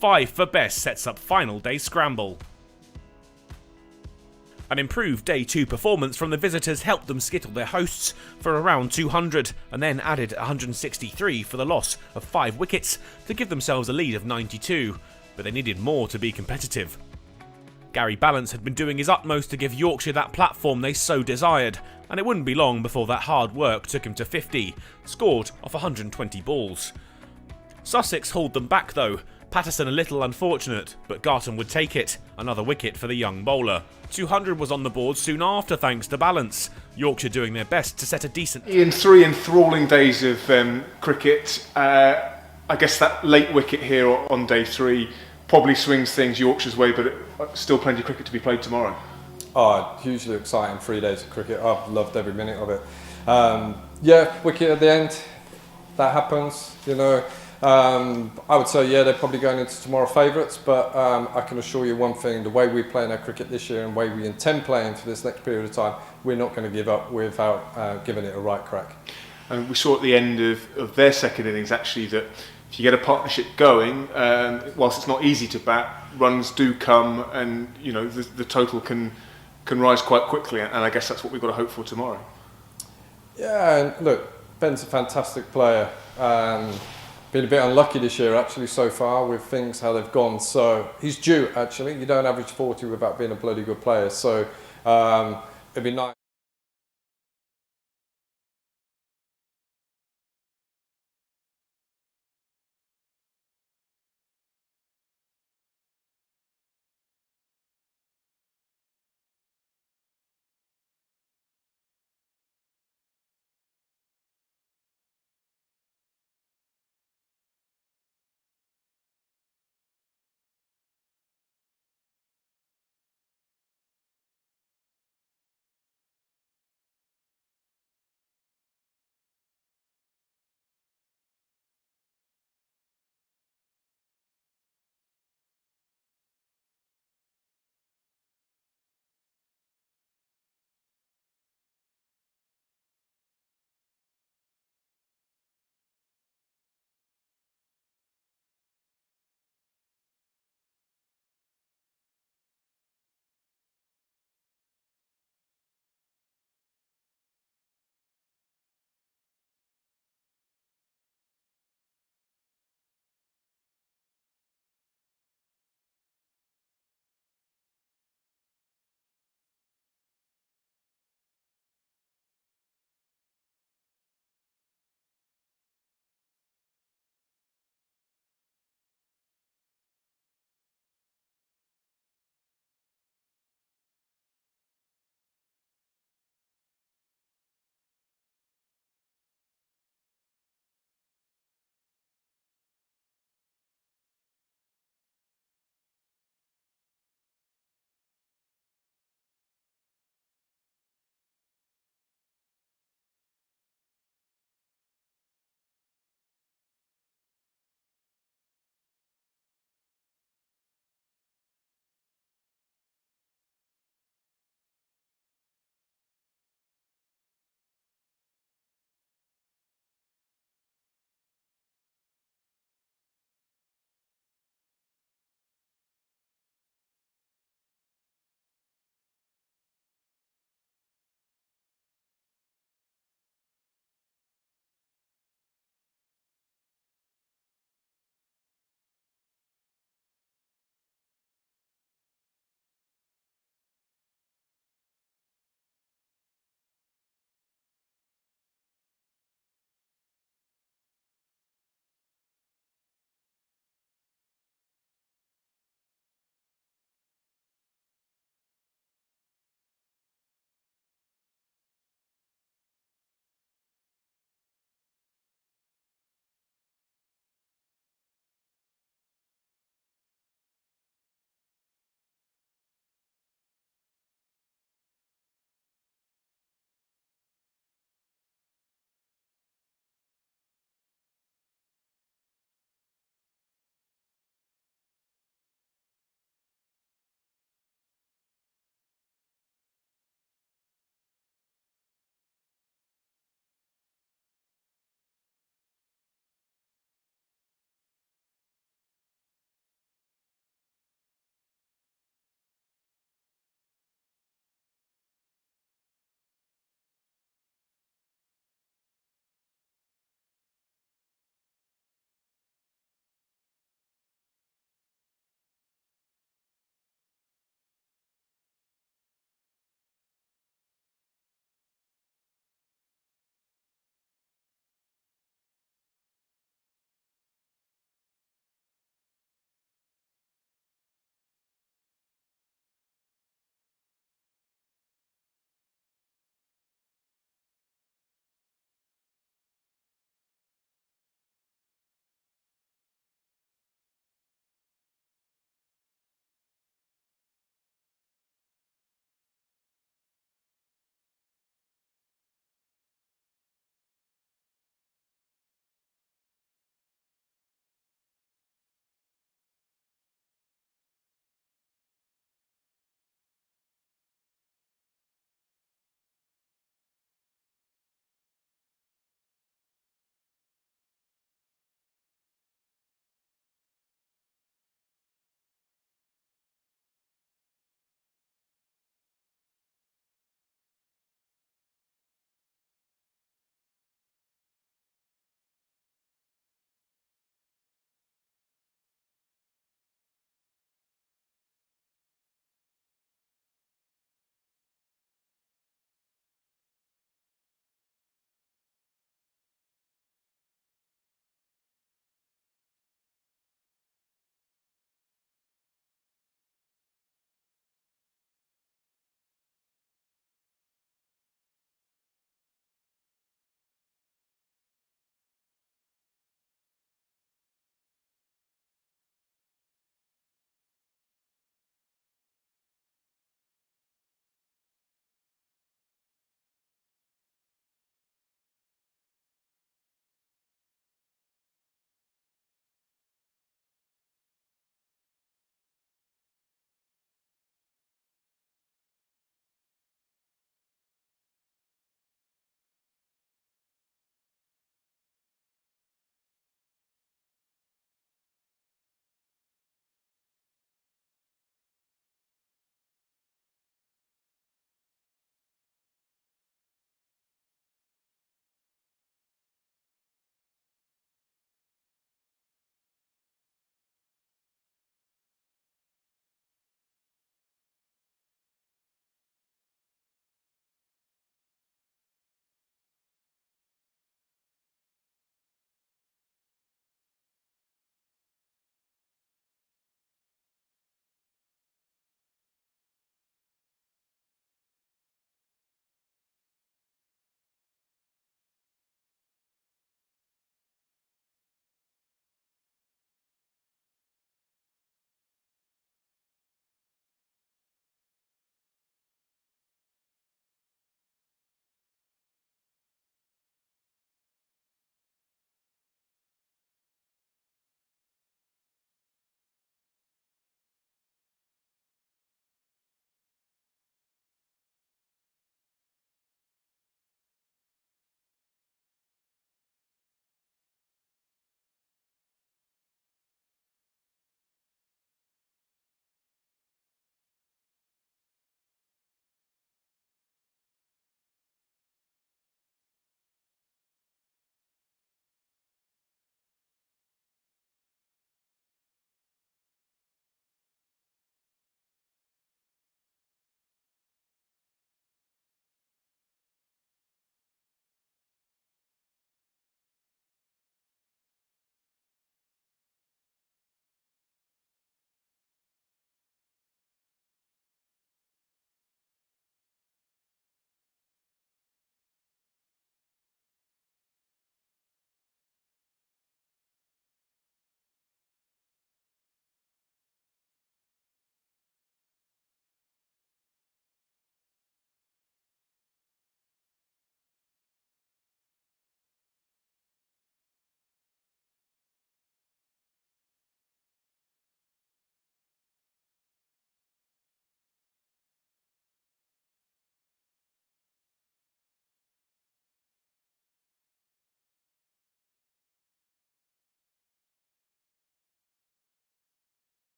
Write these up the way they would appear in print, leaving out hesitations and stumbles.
5 for best sets up final day scramble. An improved Day 2 performance from the visitors helped them skittle their hosts for around 200 and then added 163 for the loss of 5 wickets to give themselves a lead of 92, but they needed more to be competitive. Gary Ballance had been doing his utmost to give Yorkshire that platform they so desired, and it wouldn't be long before that hard work took him to 50, scored off 120 balls. Sussex hauled them back though, Patterson a little unfortunate, but Garton would take it, another wicket for the young bowler. 200 was on the board soon after thanks to Ballance, Yorkshire doing their best to set a decent... In 3 enthralling days of cricket, I guess that late wicket here on day 3 probably swings things Yorkshire's way, but still plenty of cricket to be played tomorrow. Oh, hugely exciting 3 days of cricket. I've loved every minute of it. Yeah, wicket at the end, that happens, you know. I would say, yeah, they're probably going into tomorrow favourites, but I can assure you one thing, the way we're playing our cricket this year and the way we intend playing for this next period of time, we're not going to give up without giving it a right crack. And we saw at the end of their second innings actually that if you get a partnership going, whilst it's not easy to bat, runs do come, and you know the total can rise quite quickly, and I guess that's what we've got to hope for tomorrow. Yeah, and look, Ben's a fantastic player. Been a bit unlucky this year actually so far with things how they've gone, so he's due actually. You don't average 40 without being a bloody good player, so it'd be nice.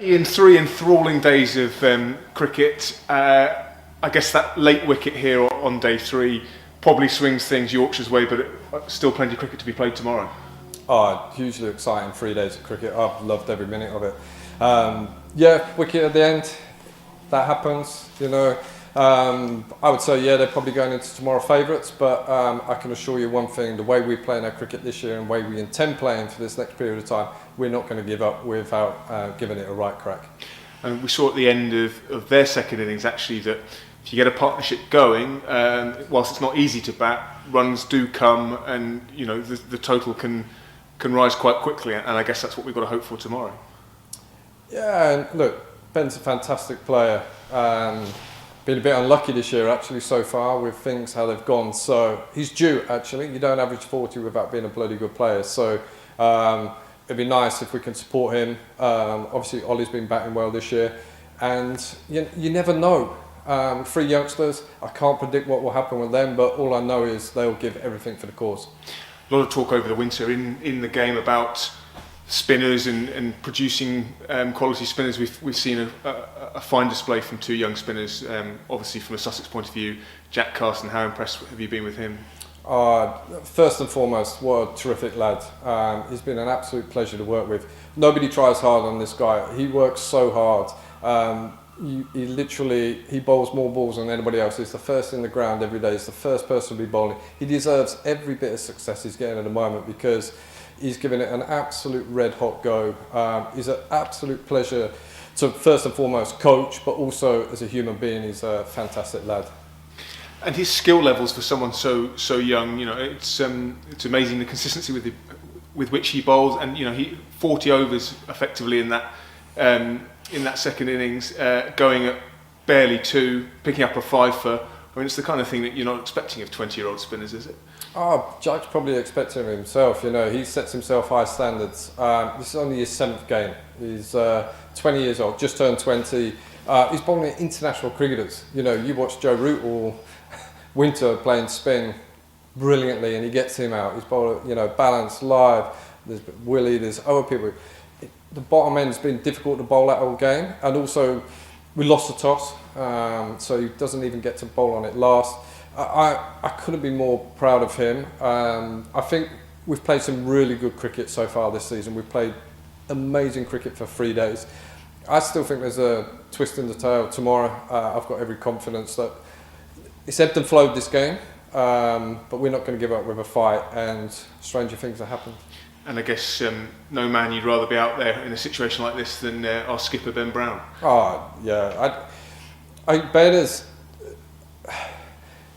In 3 enthralling days of cricket, I guess that late wicket here on day 3 probably swings things Yorkshire's way, but still plenty of cricket to be played tomorrow. Oh, hugely exciting 3 days of cricket. I've loved every minute of it. Yeah, wicket at the end, that happens, you know. I would say, yeah, they're probably going into tomorrow favourites, but I can assure you one thing, the way we're playing our cricket this year and the way we intend playing for this next period of time, we're not going to give up without giving it a right crack. And we saw at the end of their second innings actually that if you get a partnership going, whilst it's not easy to bat, runs do come, and you know the total can rise quite quickly, and I guess that's what we've got to hope for tomorrow. Yeah, and look, Ben's a fantastic player. Been a bit unlucky this year actually so far with things how they've gone. So he's due actually. You don't average 40 without being a bloody good player. So it'd be nice if we can support him. Obviously Ollie's been batting well this year, and you never know. 3 youngsters, I can't predict what will happen with them, but all I know is they'll give everything for the cause. A lot of talk over the winter in the game about spinners and producing quality spinners. We've seen a fine display from 2 young spinners. Obviously, from a Sussex point of view, Jack Carson. How impressed have you been with him? First and foremost, what a terrific lad. He's been an absolute pleasure to work with. Nobody tries hard on this guy. He works so hard. He bowls more balls than anybody else. He's the first in the ground every day. He's the first person to be bowling. He deserves every bit of success he's getting at the moment because he's given it an absolute red hot go. He's an absolute pleasure to first and foremost coach, but also as a human being, he's a fantastic lad. And his skill levels for someone so young, you know, it's amazing the consistency with which he bowls, and you know, he 40 overs effectively in that second innings, going at barely 2, picking up a 5 for. I mean, it's the kind of thing that you're not expecting of 20-year-old spinners, is it? Jack's probably expecting of himself. You know, he sets himself high standards. This is only his 7th game. He's 20 years old, just turned 20. He's bowling international cricketers. You know, you watch Joe Root or Winter playing spin brilliantly, and he gets him out. He's bowling, you know, balanced, live. There's Willie. There's other people. The bottom end's been difficult to bowl that whole game, and also we lost the toss, so he doesn't even get to bowl on it last. I couldn't be more proud of him. I think we've played some really good cricket so far this season. We've played amazing cricket for 3 days. I still think there's a twist in the tail tomorrow. I've got every confidence that it's ebbed and flowed this game, but we're not going to give up with a fight, and stranger things have happened. And I guess no man you'd rather be out there in a situation like this than our skipper Ben Brown. Oh yeah, Ben is.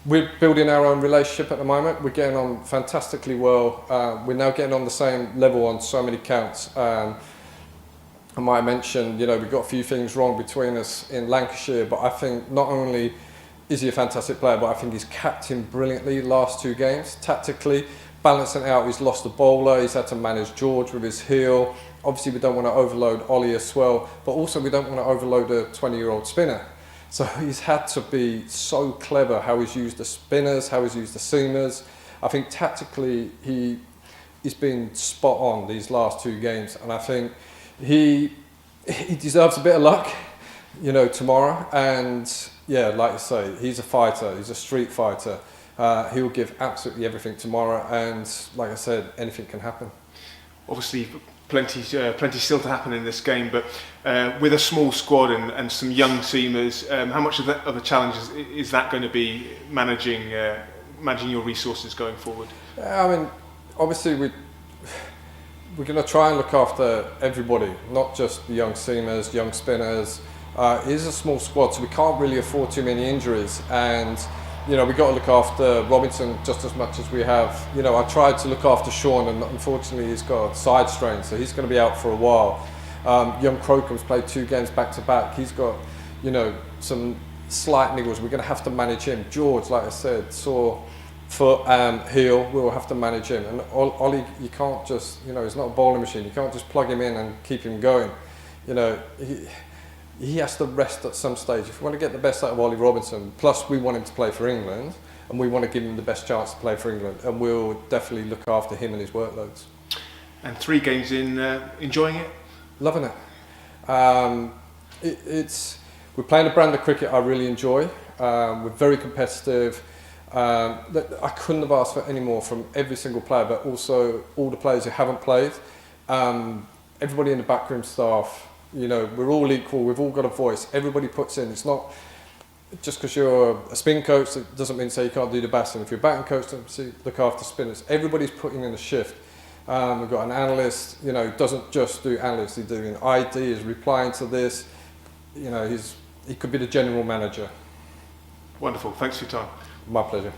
We're building our own relationship at the moment. We're getting on fantastically well. We're now getting on the same level on so many counts. I might mention, you know, we've got a few things wrong between us in Lancashire, but I think not only is he a fantastic player, but I think he's capped him brilliantly last 2 games, tactically, balancing out. He's lost a bowler, he's had to manage George with his heel. Obviously we don't want to overload Ollie as well, but also we don't want to overload a 20-year-old spinner. So he's had to be so clever how he's used the spinners, how he's used the seamers. I think tactically he's been spot on these last 2 games, and I think he deserves a bit of luck, you know, tomorrow. And yeah, like you say, he's a fighter, he's a street fighter. He'll give absolutely everything tomorrow, and like I said, anything can happen. Obviously, plenty still to happen in this game, but with a small squad and some young seamers, how much of a challenge is that going to be managing your resources going forward? I mean, obviously we're going to try and look after everybody, not just the young seamers, young spinners. It is a small squad, so we can't really afford too many injuries, and you know, we've got to look after Robinson just as much as we have. You know, I tried to look after Sean, and unfortunately he's got a side strain, so he's going to be out for a while. Young Crocom's played 2 games back to back. He's got, you know, some slight niggles. We're going to have to manage him. George, like I said, sore foot and heel. We'll have to manage him. And Ollie, you can't just, you know, he's not a bowling machine. You can't just plug him in and keep him going. You know, he has to rest at some stage. If we want to get the best out of Ollie Robinson, plus we want him to play for England, and we want to give him the best chance to play for England, and we'll definitely look after him and his workloads. And 3 games in, enjoying it? Loving it. We're playing a brand of cricket I really enjoy. We're very competitive. I couldn't have asked for any more from every single player, but also all the players who haven't played. Everybody in the backroom staff, we're all equal. We've all got a voice. Everybody puts in. It's not just because you're a spin coach, it doesn't mean to say you can't do the batting. If you're a batting coach, look after spinners. Everybody's putting in a shift. We've got an analyst, doesn't just do analysts. He's doing ID, he's replying to this. He could be the general manager. Wonderful. Thanks for your time. My pleasure.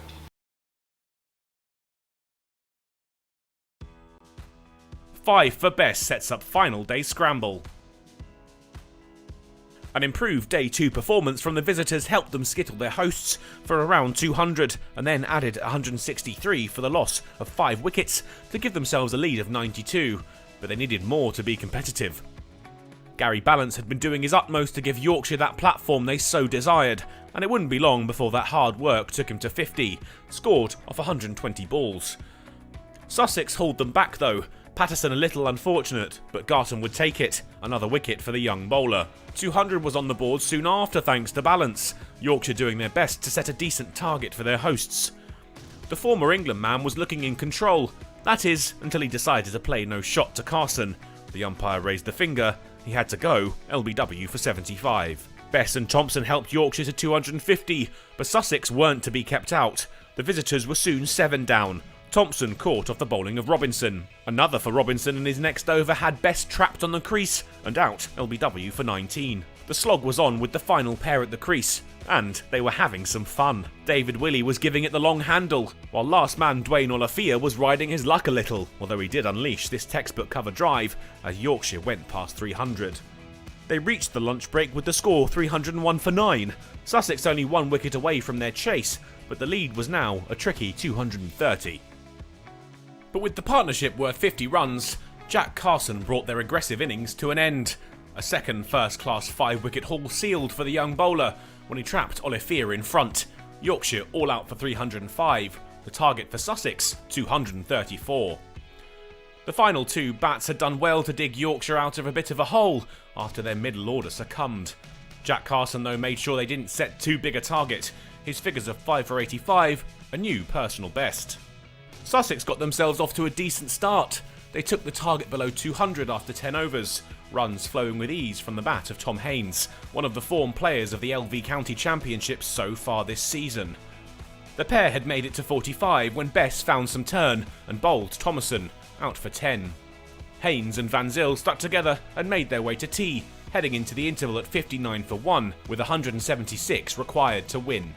Five for best sets up final day scramble. An improved day 2 performance from the visitors helped them skittle their hosts for around 200 and then added 163 for the loss of 5 wickets to give themselves a lead of 92, but they needed more to be competitive. Gary Ballance had been doing his utmost to give Yorkshire that platform they so desired, and it wouldn't be long before that hard work took him to 50, scored off 120 balls. Sussex hauled them back though, Patterson a little unfortunate, but Garton would take it, another wicket for the young bowler. 200 was on the board soon after thanks to Ballance, Yorkshire doing their best to set a decent target for their hosts. The former England man was looking in control, that is, until he decided to play no shot to Carson. The umpire raised the finger, he had to go, LBW for 75. Bess and Thompson helped Yorkshire to 250, but Sussex weren't to be kept out. The visitors were soon 7 down. Thompson caught off the bowling of Robinson. Another for Robinson in his next over had Bess trapped on the crease and out, LBW for 19. The slog was on with the final pair at the crease, and they were having some fun. David Willey was giving it the long handle, while last man Dwayne Olafia was riding his luck a little, although he did unleash this textbook cover drive as Yorkshire went past 300. They reached the lunch break with the score 301 for 9. Sussex only 1 wicket away from their chase, but the lead was now a tricky 230. But with the partnership worth 50 runs, Jack Carson brought their aggressive innings to an end. A second first-class 5-wicket haul sealed for the young bowler when he trapped Olafia in front. Yorkshire all out for 305, the target for Sussex 234. The final 2 bats had done well to dig Yorkshire out of a bit of a hole after their middle order succumbed. Jack Carson though made sure they didn't set too big a target, his figures of 5 for 85, a new personal best. Sussex got themselves off to a decent start. They took the target below 200 after 10 overs, runs flowing with ease from the bat of Tom Haynes, one of the form players of the LV County Championship so far this season. The pair had made it to 45 when Bess found some turn and bowled Thomason, out for 10. Haynes and Van Zyl stuck together and made their way to tea, heading into the interval at 59 for 1 with 176 required to win.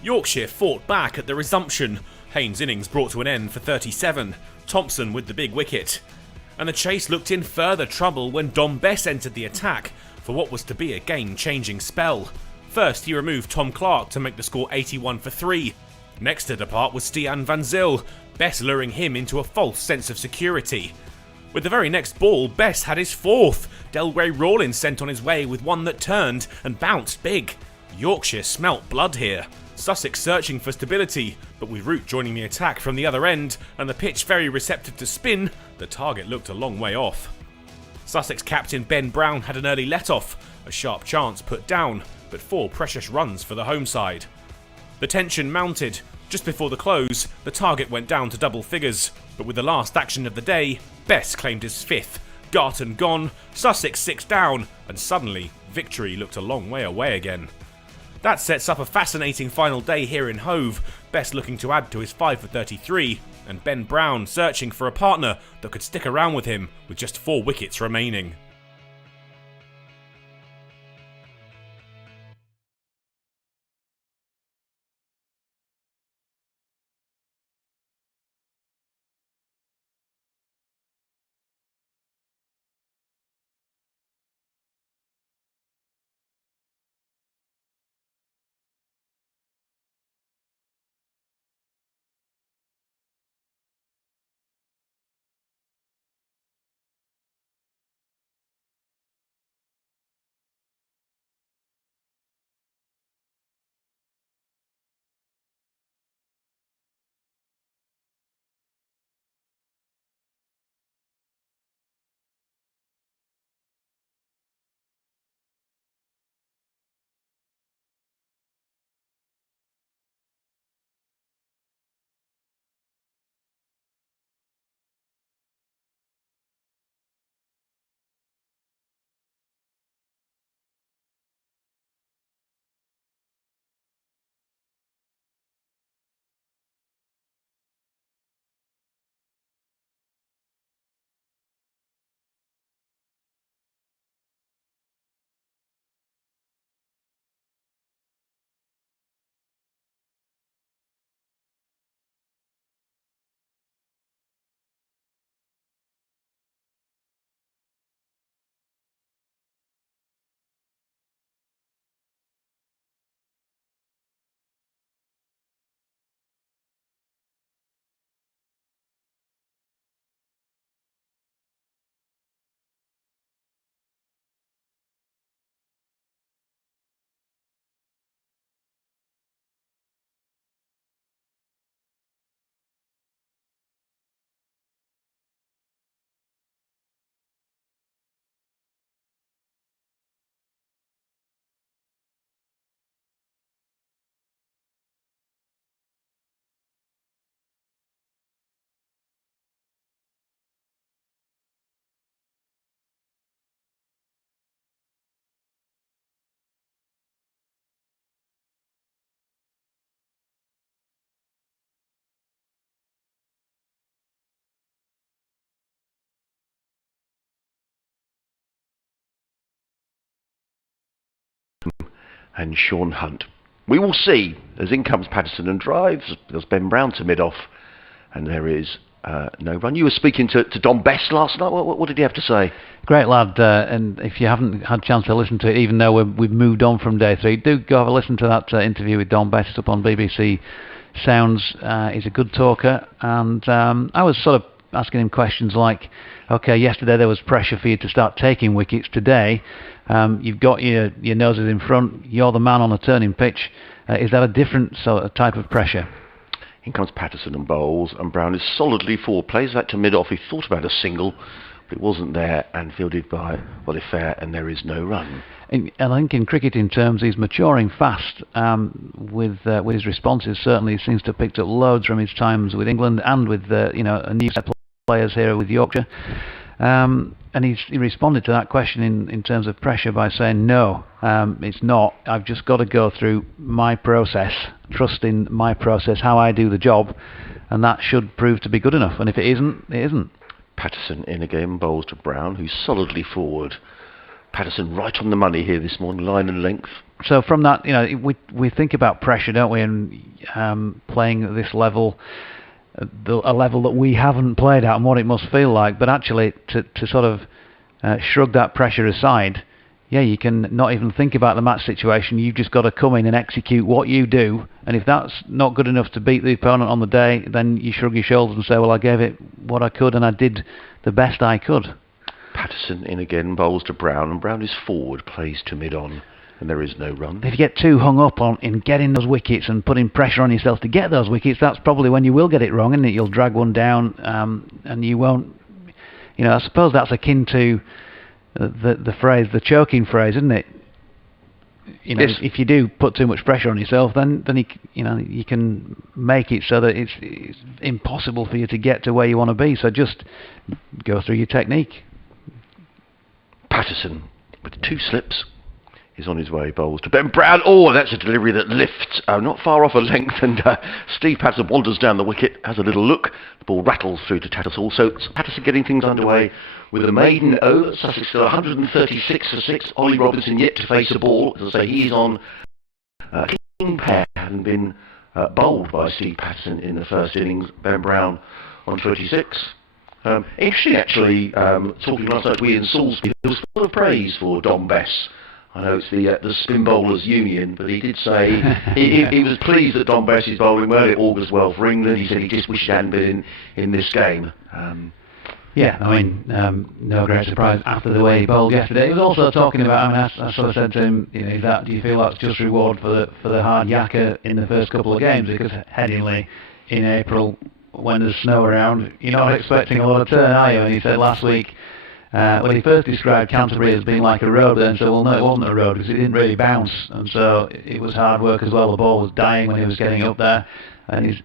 Yorkshire fought back at the resumption. Haynes' innings brought to an end for 37, Thompson with the big wicket. And the chase looked in further trouble when Dom Bess entered the attack for what was to be a game-changing spell. First, he removed Tom Clark to make the score 81 for 3. Next to depart was Stian Van Zyl, Bess luring him into a false sense of security. With the very next ball, Bess had his 4th. Delray Rawlins sent on his way with one that turned and bounced big. Yorkshire smelt blood here. Sussex searching for stability, but with Root joining the attack from the other end and the pitch very receptive to spin, the target looked a long way off. Sussex captain Ben Brown had an early let-off, a sharp chance put down, but 4 precious runs for the home side. The tension mounted. Just before the close, the target went down to double figures, but with the last action of the day, Bess claimed his 5th. Garton gone, Sussex 6 down, and suddenly, victory looked a long way away again. That sets up a fascinating final day here in Hove, Bess looking to add to his 5 for 33, and Ben Brown searching for a partner that could stick around with him with just 4 wickets remaining. and Sean Hunt. We will see as in comes Patterson and drives. There's Ben Brown to mid-off, and there is no run. You were speaking to Don Best last night. What did he have to say? Great lad, and if you haven't had a chance to listen to it, even though we've moved on from day 3, do go have a listen to that interview with Don Best up on BBC Sounds. He's a good talker, and I was sort of asking him questions like, okay, yesterday there was pressure for you to start taking wickets. Today, you've got your noses in front, you're the man on a turning pitch. Is that a different sort of type of pressure? In comes Patterson and bowls, and Brown is solidly forward. Plays that to mid-off. He thought about a single, but it wasn't there, and fielded by Wally Fair, and there is no run. And I think in cricketing terms, he's maturing fast with his responses. Certainly, he seems to have picked up loads from his times with England and with a new set of players here with Yorkshire. And he responded to that question in terms of pressure by saying, no, it's not. I've just got to go through my process, trusting my process, how I do the job, and that should prove to be good enough. And if it isn't, it isn't. Patterson in again, bowls to Brown, who's solidly forward. Patterson right on the money here this morning, line and length. So from that, we think about pressure, don't we, and playing at this level, a level that we haven't played at and what it must feel like, but actually to sort of shrug that pressure aside, you can not even think about the match situation. You've just got to come in and execute what you do, and if that's not good enough to beat the opponent on the day, then you shrug your shoulders and say, well, I gave it what I could and I did the best I could. Patterson in again, bowls to Brown, and Brown is forward, plays to mid-on, and there is no run. If you get too hung up in getting those wickets and putting pressure on yourself to get those wickets, that's probably when you will get it wrong, isn't it? You'll drag one down, and you won't. I suppose that's akin to the phrase, the choking phrase, isn't it? Yes. If you do put too much pressure on yourself, then you can make it so that it's impossible for you to get to where you want to be. So just go through your technique. Patterson with 2 slips is on his way, bowls to Ben Brown. Oh, that's a delivery that lifts not far off a length, and Steve Patterson wanders down the wicket, has a little look. The ball rattles through to Tattersall. So Patterson getting things underway with a maiden over. Sussex still 136 for 6. Ollie Robinson yet to face a ball. As I say, he's on a clean pair, having been bowled by Steve Patterson in the first innings. Ben Brown on 26. Interesting, actually, talking last night to Ian Salisbury, there was a lot of praise for Don Bess. I know it's the Spin Bowlers Union, but he did say he was pleased that Don Bess is bowling well. It augurs well for England. He said he just wished he hadn't been in this game. No great surprise after the way he bowled yesterday. He was also talking about, I sort of said to him, do you feel that's just reward for the hard yakka in the first couple of games? Because Headingley in April, when there's snow around, you're not expecting a lot of turn, are you? And he said last week, when he first described Canterbury as being like a road, then said, well, no, it wasn't a road because it didn't really bounce, and so it was hard work as well. The ball was dying when he was getting up there, and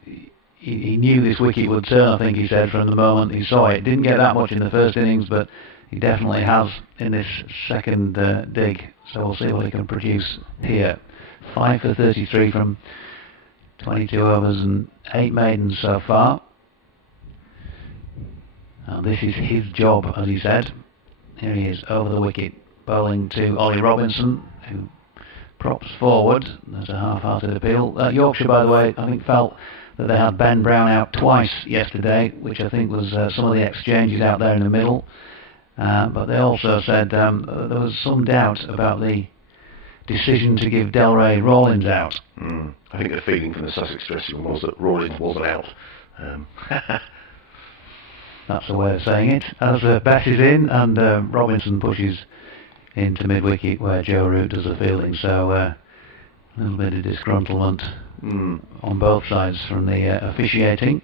he knew this wicket would turn, I think he said, from the moment he saw it. Didn't get that much in the first innings, but he definitely has in this second dig, so we'll see what he can produce here. 5 for 33 from 22 overs and 8 maidens so far. Now this is his job, as he said. Here he is over the wicket, bowling to Ollie Robinson, who props forward. There's a half-hearted appeal. Yorkshire, by the way, I think felt that they had Ben Brown out twice yesterday, which I think was some of the exchanges out there in the middle. But they also said there was some doubt about the decision to give Delray Rawlins out. I think the feeling from the Sussex dressing room was that Rawlins wasn't out. That's the way of saying it. As Bess is in, and Robinson pushes into mid-wicket where Joe Root does the fielding. So a little bit of disgruntlement on both sides from the officiating.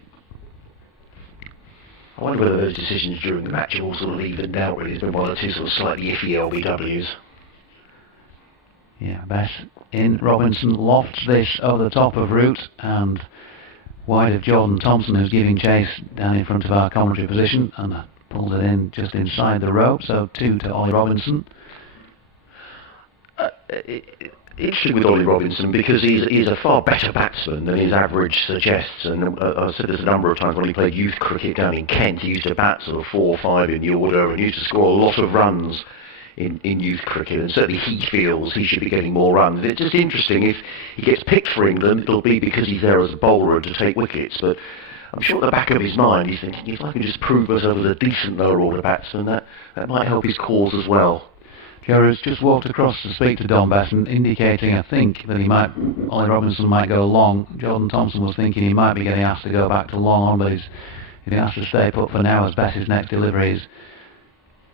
I wonder whether those decisions during the match have all sort of evened out. Really, there's been one or two sort of slightly iffy LBWs. Yeah, Bess in. Robinson lofts this over the top of Root and wide of Jordan Thompson, who's giving chase down in front of our commentary position, and pulls it in just inside the rope. So 2 to Ollie Robinson. Interesting with Ollie Robinson because he's a far better batsman than his average suggests, and I've said this a number of times. When he played youth cricket down in Kent, he used to bat sort of 4 or 5 in the order and used to score a lot of runs in youth cricket, and certainly he feels he should be getting more runs. It's just interesting, if he gets picked for England, it'll be because he's there as a bowler to take wickets, but I'm sure at the back of his mind he's thinking, if I can just prove myself as a decent lower order batsman, that might help his cause as well. Joe just walked across to speak to Don Bess, and indicating, I think, that Ollie Robinson might go long. Jordan Thompson was thinking he might be getting asked to go back to long on, but he's asked to stay put for now, as Bess's next delivery is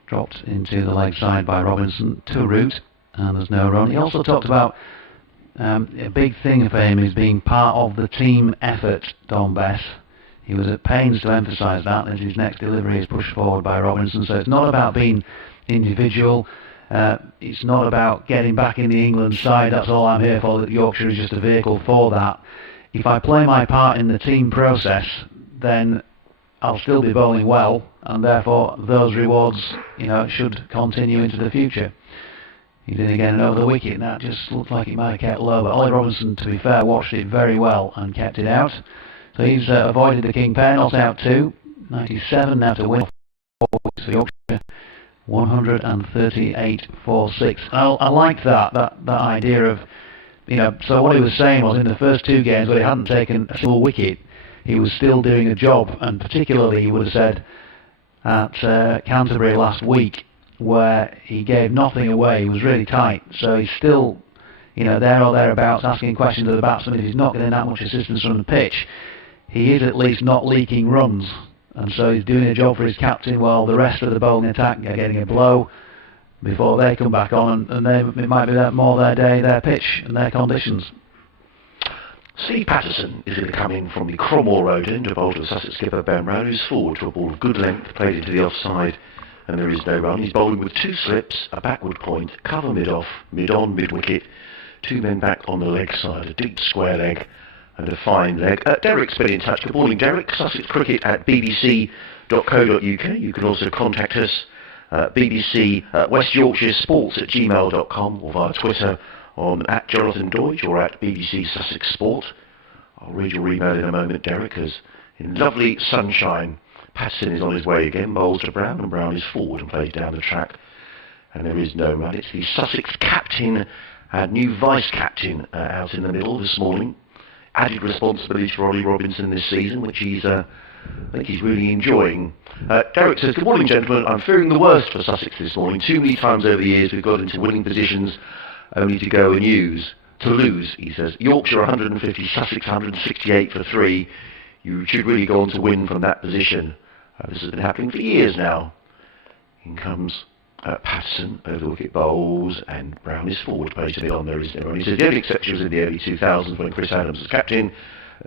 dropped into the leg side by Robinson to root, and there's no run. He also talked about a big thing for him is being part of the team effort, Don Bess. He was at pains to emphasise that as his next delivery is pushed forward by Robinson. So it's not about being individual. It's not about getting back in the England side. That's all I'm here for. Yorkshire is just a vehicle for that. If I play my part in the team process, then I'll still be bowling well, and therefore those rewards, should continue into the future. He did again over the wicket, and that just looked like it might have kept low. But Ollie Robinson, to be fair, watched it very well and kept it out. So he's avoided the king pair, not out 2. 97 now to win for Yorkshire. 138 for 6. I liked that idea of, so what he was saying was in the first 2 games where he hadn't taken a single wicket, he was still doing a job, and particularly he would have said at Canterbury last week, where he gave nothing away, he was really tight, so he's still, there or thereabouts asking questions of the batsman. If he's not getting that much assistance from the pitch, he is at least not leaking runs. And so he's doing a job for his captain while the rest of the bowling attack are getting a blow before they come back on, and it might be more their day, their pitch and their conditions. Steve Patterson is going to come in from the Cromwell Road end to bowl to the Sussex skipper Ben Brown, who's forward to a ball of good length, played into the offside, and there is no run. He's bowling with 2 slips, a backward point, cover mid-off, mid-on, mid-wicket, 2 men back on the leg side, a deep square leg and a fine leg. Derek's been in touch. Good morning, Derek. Sussex Cricket at bbc.co.uk. You can also contact us BBC West Yorkshire Sports at gmail.com, or via Twitter on @Jonathan Deutsch or @BBC Sussex Sport. I'll read your email in a moment, Derek, as in lovely sunshine, Patterson is on his way again, bowls to Brown, and Brown is forward and plays down the track, and there is no run. It's the Sussex captain and new vice-captain out in the middle this morning. Added responsibility for Ollie Robinson this season, which I think he's really enjoying. Derek says, good morning, gentlemen. I'm fearing the worst for Sussex this morning. Too many times over the years we've got into winning positions only to go and lose, he says. Yorkshire 150, Sussex 168 for 3. You should really go on to win from that position. This has been happening for years now. In comes Patterson over the wicket, bowls, and Brown is forward, plays to mid-on. There is no run. He says the only exception was in the early 2000s when Chris Adams was captain,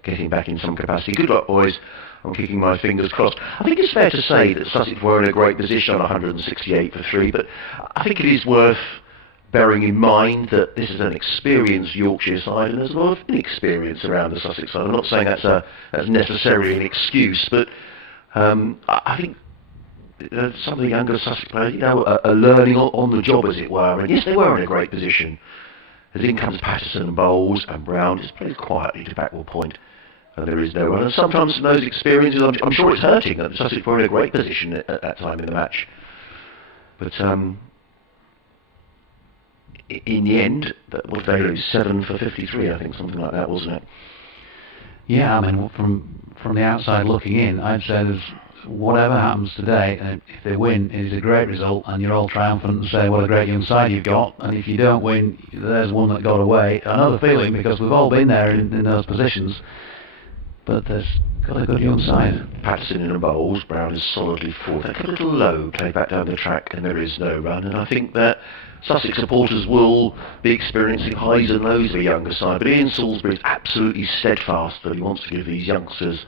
getting back in some capacity. Good luck, boys. I'm keeping my fingers crossed. I think it's fair to say that Sussex were in a great position on 168 for 3, but I think it is worth bearing in mind that this is an experienced Yorkshire side, and there's a lot of inexperience around the Sussex side. I'm not saying that's necessarily an excuse, but I think some of the younger Sussex players, are learning on the job, as it were. And yes, they were in a great position. As in comes Patterson and bowls, and Brown just plays quietly to backward point, and there is no run. And sometimes in those experiences, I'm sure it's hurting that Sussex were in a great position at that time in the match. But in the end, what did they lose? 7 for 53, I think, something like that, wasn't it? Yeah, I mean, from the outside looking in, I'd say there's whatever happens today, if they win, it is a great result, and you're all triumphant and say what a great young side you've got. And if you don't win, there's one that got away. I know the feeling, because we've all been there in those positions, but there's got a good young side. Patterson in the bowls, Brown is solidly forward. They kept a little low, play back down the track, and there is no run. And I think that Sussex supporters will be experiencing highs and lows of a younger side, but Ian Salisbury is absolutely steadfast that he wants to give these youngsters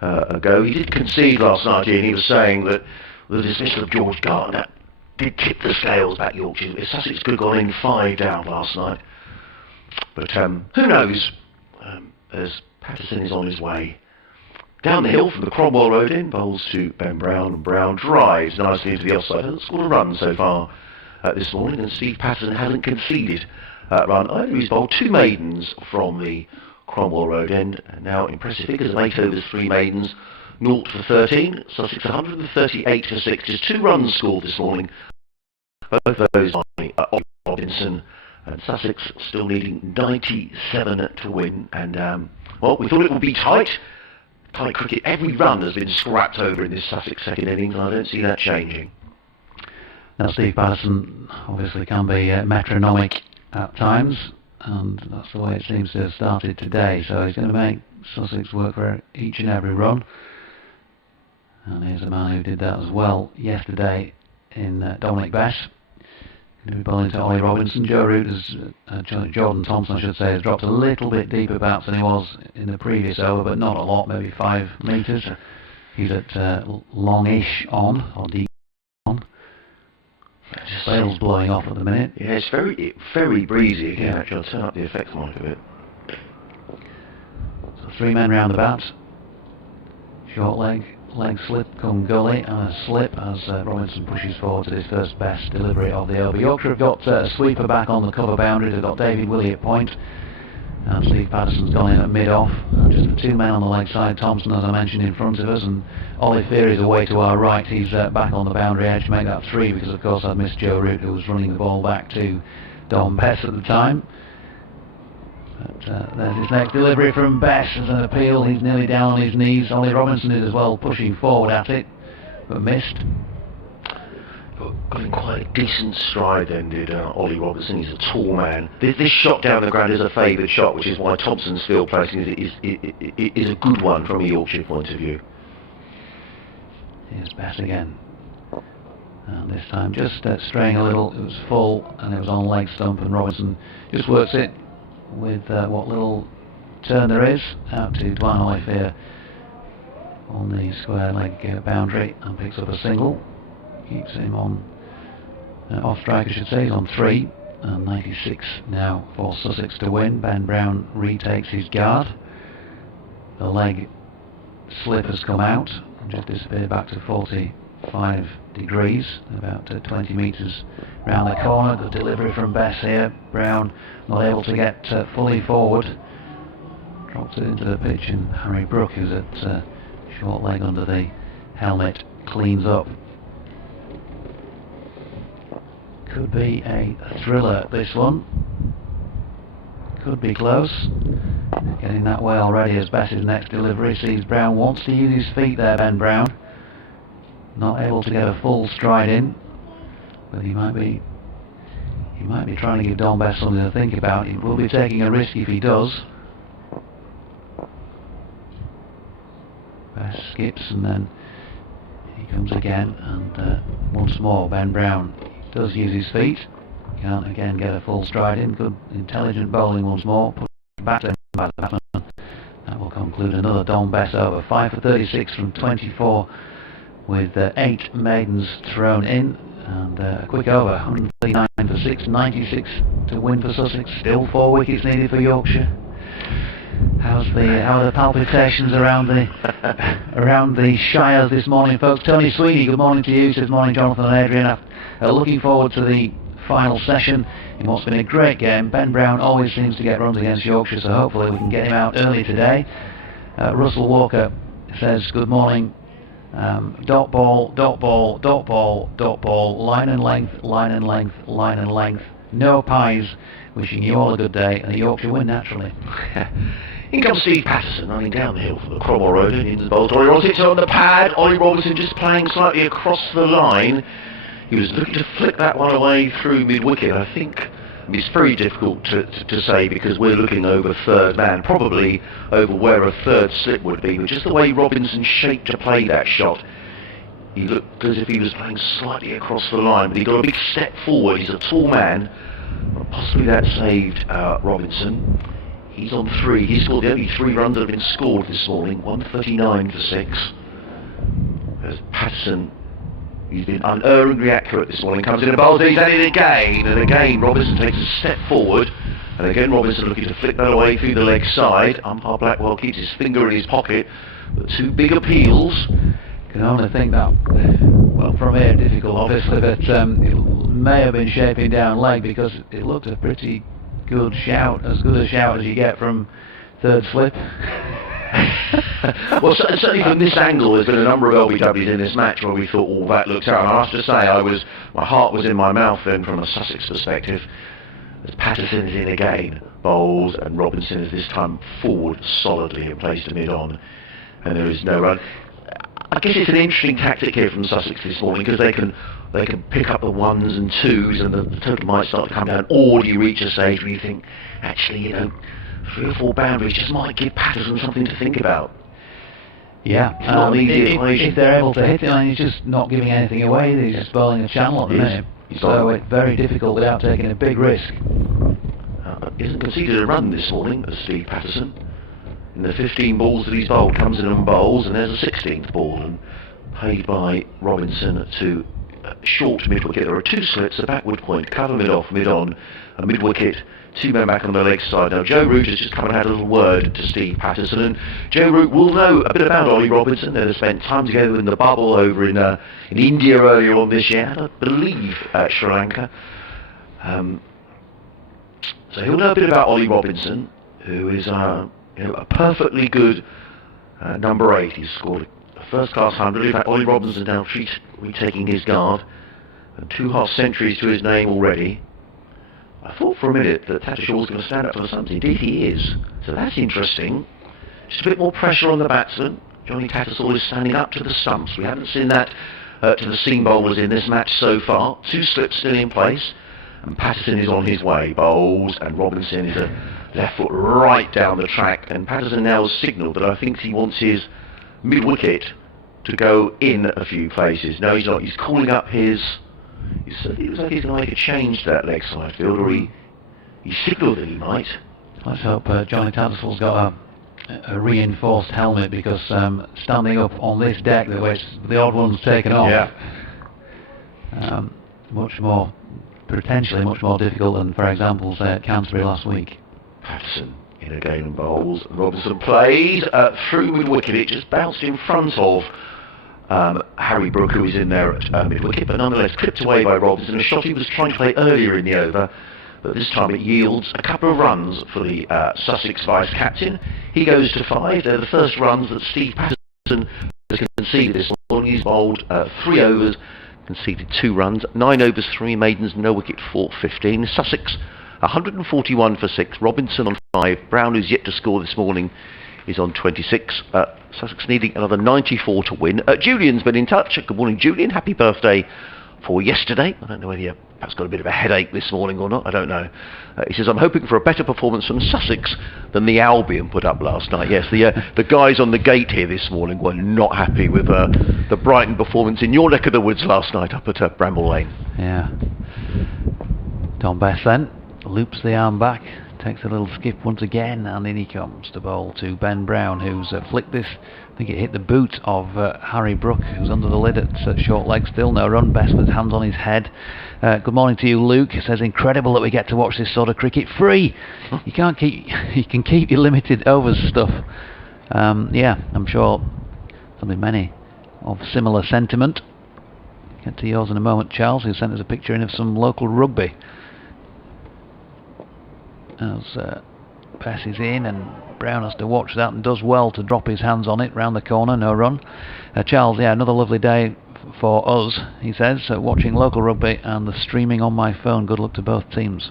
a go. He did concede last night, and he was saying that the dismissal of George Gardner did tip the scales back Yorkshire. Sussex could have gone in 5 down last night, but who knows, as Patterson is on his way down the hill from the Cromwell Road end, bowls to Ben Brown, and Brown drives nicely into the offside. Hasn't scored a run so far this morning, and Steve Patterson hasn't conceded a run either. He's bowled 2 maidens from the Cromwell Road end, and now impressive figures of 8 overs, 3 maidens, 0 for 13. Sussex 138 for 6, just 2 runs scored this morning. Both those by Ollie Robinson, and Sussex still needing 97 to win. And well, we thought it would be tight. Tight cricket. Every run has been scrapped over in this Sussex second innings, and I don't see that changing. Now Steve Patterson obviously can be metronomic at times, and that's the way it seems to have started today. So he's going to make Sussex work for each and every run. And here's a man who did that as well yesterday in Dominic Bess. Going to be bowling to Ollie Robinson. Joe Root has, Jordan Thompson I should say, has dropped a little bit deeper perhaps than he was in the previous over, but not a lot, maybe 5 metres. He's at longish on, or deep on. Sails blowing off at the minute. Yeah, it's very breezy again. Actually, I'll turn up the effects mic a bit. So 3 men round the bat. Short leg slip, come gully, and a slip as Robinson pushes forward to his first best delivery of the over. Yorkshire have got a sweeper back on the cover boundary. They've got David Willey at point, and Steve Patterson's gone in at mid-off. Just the 2 men on the leg side, Thompson, as I mentioned, in front of us, and Ollie Feary's away to our right. He's back on the boundary edge to make that 3, because of course I missed Joe Root, who was running the ball back to Don Bess at the time. But there's his next delivery from Bess as an appeal. He's nearly down on his knees. Ollie Robinson is as well pushing forward at it, but missed. Got in quite a decent stride then, did Ollie Robinson. He's a tall man. This shot down the ground is a favoured shot, which is why Thompson's field placing is a good one from a Yorkshire point of view. Here's Bess again. And this time just straying a little. It was full and it was on leg stump, and Robinson just works it with what little turn there is out to Dwan Olivier on the square leg boundary, and picks up a single. Keeps him on off strike I should say. He's on 3, and 96 now for Sussex to win. Ben Brown retakes his guard. The leg slip has come out and just disappeared back to 45 degrees, about 20 metres round the corner. Good delivery from Bess here. Brown not able to get fully forward, drops it into the pitch, and Harry Brook, who's at short leg under the helmet, cleans up. Could be a thriller, this one. Could be close. Getting that way already as Bess's next delivery sees Brown wants to use his feet there, Ben Brown. Not able to get a full stride in, but he might be trying to give Don Bess something to think about. He will be taking a risk if he does. Bess skips and then he comes again, and once more Ben Brown does use his feet. Can't again get a full stride in. Good intelligent bowling once more. Put back to him by the batsman. That will conclude another Don Bess over. 5 for 36 from 24, with 8 maidens thrown in, and a quick over. 139 for 6, 96 to win for Sussex. Still 4 wickets needed for Yorkshire. How are the palpitations around the Shires this morning, folks? Tony Sweeney, good morning to you. Says morning, Jonathan and Adrian. Looking forward to the final session in what's been a great game. Ben Brown always seems to get runs against Yorkshire, so hopefully we can get him out early today. Russell Walker says good morning. Dot ball, dot ball, dot ball, dot ball, line and length, line and length, line and length. No pies. Wishing you all a good day and a Yorkshire win naturally. In comes Steve Patterson running down the hill for the Cromwell Road, and into the bowl. Ollie Robinson on the pad. Ollie Robinson just playing slightly across the line. He was looking to flick that one away through mid-wicket. I think it's very difficult to say, because we're looking over third man, probably over where a third slip would be, but just the way Robinson shaped to play that shot, he looked as if he was playing slightly across the line, but he got a big step forward. He's a tall man. Possibly that saved Robinson. He's on 3. He scored the only 3 runs that have been scored this morning. 139 for 6. There's Patterson. He's been unerringly accurate this morning. Comes in and bowls. He's at it again. And again Robinson takes a step forward. And again Robinson looking to flick that away through the leg side. Umpire Blackwell keeps his finger in his pocket. But 2 big appeals. Can only think that, well, from here difficult obviously, but it may have been shaping down leg, because it looked a pretty good shout, as good a shout as you get from third slip. Well, certainly from this angle, there's been a number of LBWs in this match where we thought, oh, that looks out. And I have to say, my heart was in my mouth then from a Sussex perspective. As Patterson is in again, Bowles and Robinson is this time forward solidly and placed to mid-on, and there is no run. I guess it's an interesting tactic here from Sussex this morning, because they can pick up the 1s and 2s and the total might start to come down, or you reach a stage where you think, actually, 3 or 4 boundaries just might give Patterson something to think about. Yeah, it's not an easy equation. If they're able to hit it, and he's just not giving anything away, he's just bowling a channel at the minute. So it's very difficult without taking a big risk. He hasn't conceded a run this morning, as Steve Patterson. In the 15 balls that he's bowled, comes in and bowls, and there's a 16th ball, and paid by Robinson to short mid-wicket. There are 2 slits, a backward point, cover mid-off, mid-on, a mid-wicket, 2 men back on the leg side. Now Joe Root has just come and had a little word to Steve Patterson, and Joe Root will know a bit about Ollie Robinson. They spent time together in the bubble over in India earlier on this year, and I believe Sri Lanka. So he'll know a bit about Ollie Robinson, who is a perfectly good number 8. He's scored a first-class 100. In fact, Ollie Robinson now retaking his guard, and 2 half-centuries to his name already. I thought for a minute that Tattershaw was going to stand up for the stumps. Indeed he is. So that's interesting. Just a bit more pressure on the batsman. Johnny Tattershaw is standing up to the stumps. We haven't seen that to the seam bowlers in this match so far. 2 slips still in place. And Patterson is on his way. Bowles, and Robinson is a left foot right down the track. And Patterson now has signalled that I think he wants his mid-wicket to go in a few places. No, he's not. He's calling up his... It looks like he's going to make a change to that leg side field, or he signalled that he might. Let's hope Johnny Tattershall's got a reinforced helmet, because standing up on this deck, the odd one's taken off, potentially much more difficult than, for example, say at Canterbury last week. Patterson in again and bowls. Robinson plays through mid-wicket. It just bounced in front of Harry Brook, who is in there at mid-wicket, but nonetheless clipped away by Robinson. A shot he was trying to play earlier in the over, but this time it yields a couple of runs for the Sussex vice-captain. He goes to 5. They're the first runs that Steve Patterson has conceded this morning. He's bowled 3 overs, conceded 2 runs, 9 overs, 3 maidens, no wicket for 15. Sussex 141 for 6, Robinson on 5, Brown, who's yet to score this morning, is on 26. Sussex needing another 94 to win. Julian's been in touch. Good morning, Julian. Happy birthday for yesterday. I don't know whether you perhaps got a bit of a headache this morning or not. I don't know. He says, I'm hoping for a better performance from Sussex than the Albion put up last night. Yes, the guys on the gate here this morning were not happy with the Brighton performance in your neck of the woods last night up at Bramble Lane. Yeah. Tom Bess then loops the arm back, takes a little skip once again, and in he comes to bowl to Ben Brown, who's flicked this. I think it hit the boot of Harry Brook, who's under the lid at short leg still. No run. Best with his hands on his head. Good morning to you, Luke. He says, incredible that we get to watch this sort of cricket free. You can keep your limited overs stuff. Yeah, I'm sure there'll be many of similar sentiment. Get to yours in a moment, Charles, who sent us a picture in of some local rugby. As Bess is in, and Brown has to watch that and does well to drop his hands on it round the corner. No run. Charles, yeah, another lovely day for us, he says, watching local rugby and the streaming on my phone. Good luck to both teams.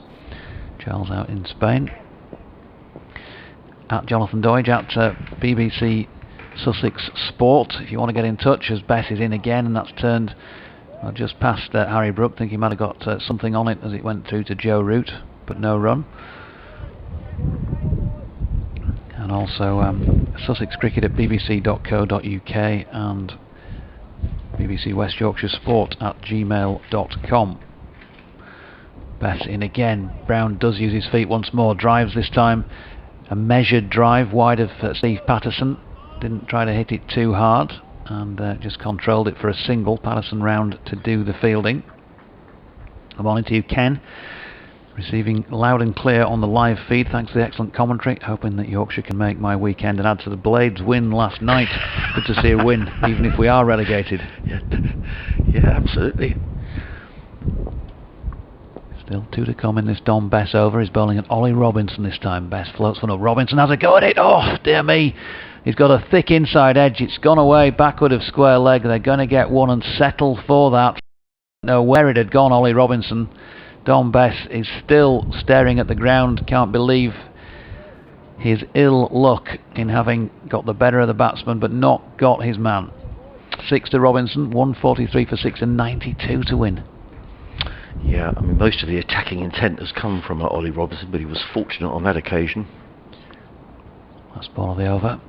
Charles out in Spain. At Jonathan Doidge at BBC Sussex Sport, if you want to get in touch, as Bess is in again, and that's turned just past Harry Brook. Think he might have got something on it as it went through to Joe Root, but no run. And also Sussex Cricket at bbc.co.uk and BBC West Yorkshire Sport at gmail.com. Bess in again. Brown does use his feet once more. Drives this time. A measured drive wide of Steve Patterson. Didn't try to hit it too hard, and just controlled it for a single. Patterson round to do the fielding. Good morning to you, Ken. Receiving loud and clear on the live feed. Thanks for the excellent commentary. Hoping that Yorkshire can make my weekend and add to the Blades' win last night. Good to see a win, even if we are relegated. Yeah, absolutely. Still 2 to come in this Don Bess over. He's bowling at Ollie Robinson this time. Bess floats one up. Robinson has a go at it. Oh, dear me. He's got a thick inside edge. It's gone away backward of square leg. They're going to get one and settle for that. Know where it had gone, Ollie Robinson. Don Bess is still staring at the ground. Can't believe his ill luck in having got the better of the batsman but not got his man. 6 to Robinson, 143 for 6 and 92 to win. Yeah, I mean, most of the attacking intent has come from Ollie Robinson, but he was fortunate on that occasion. Last ball of the over.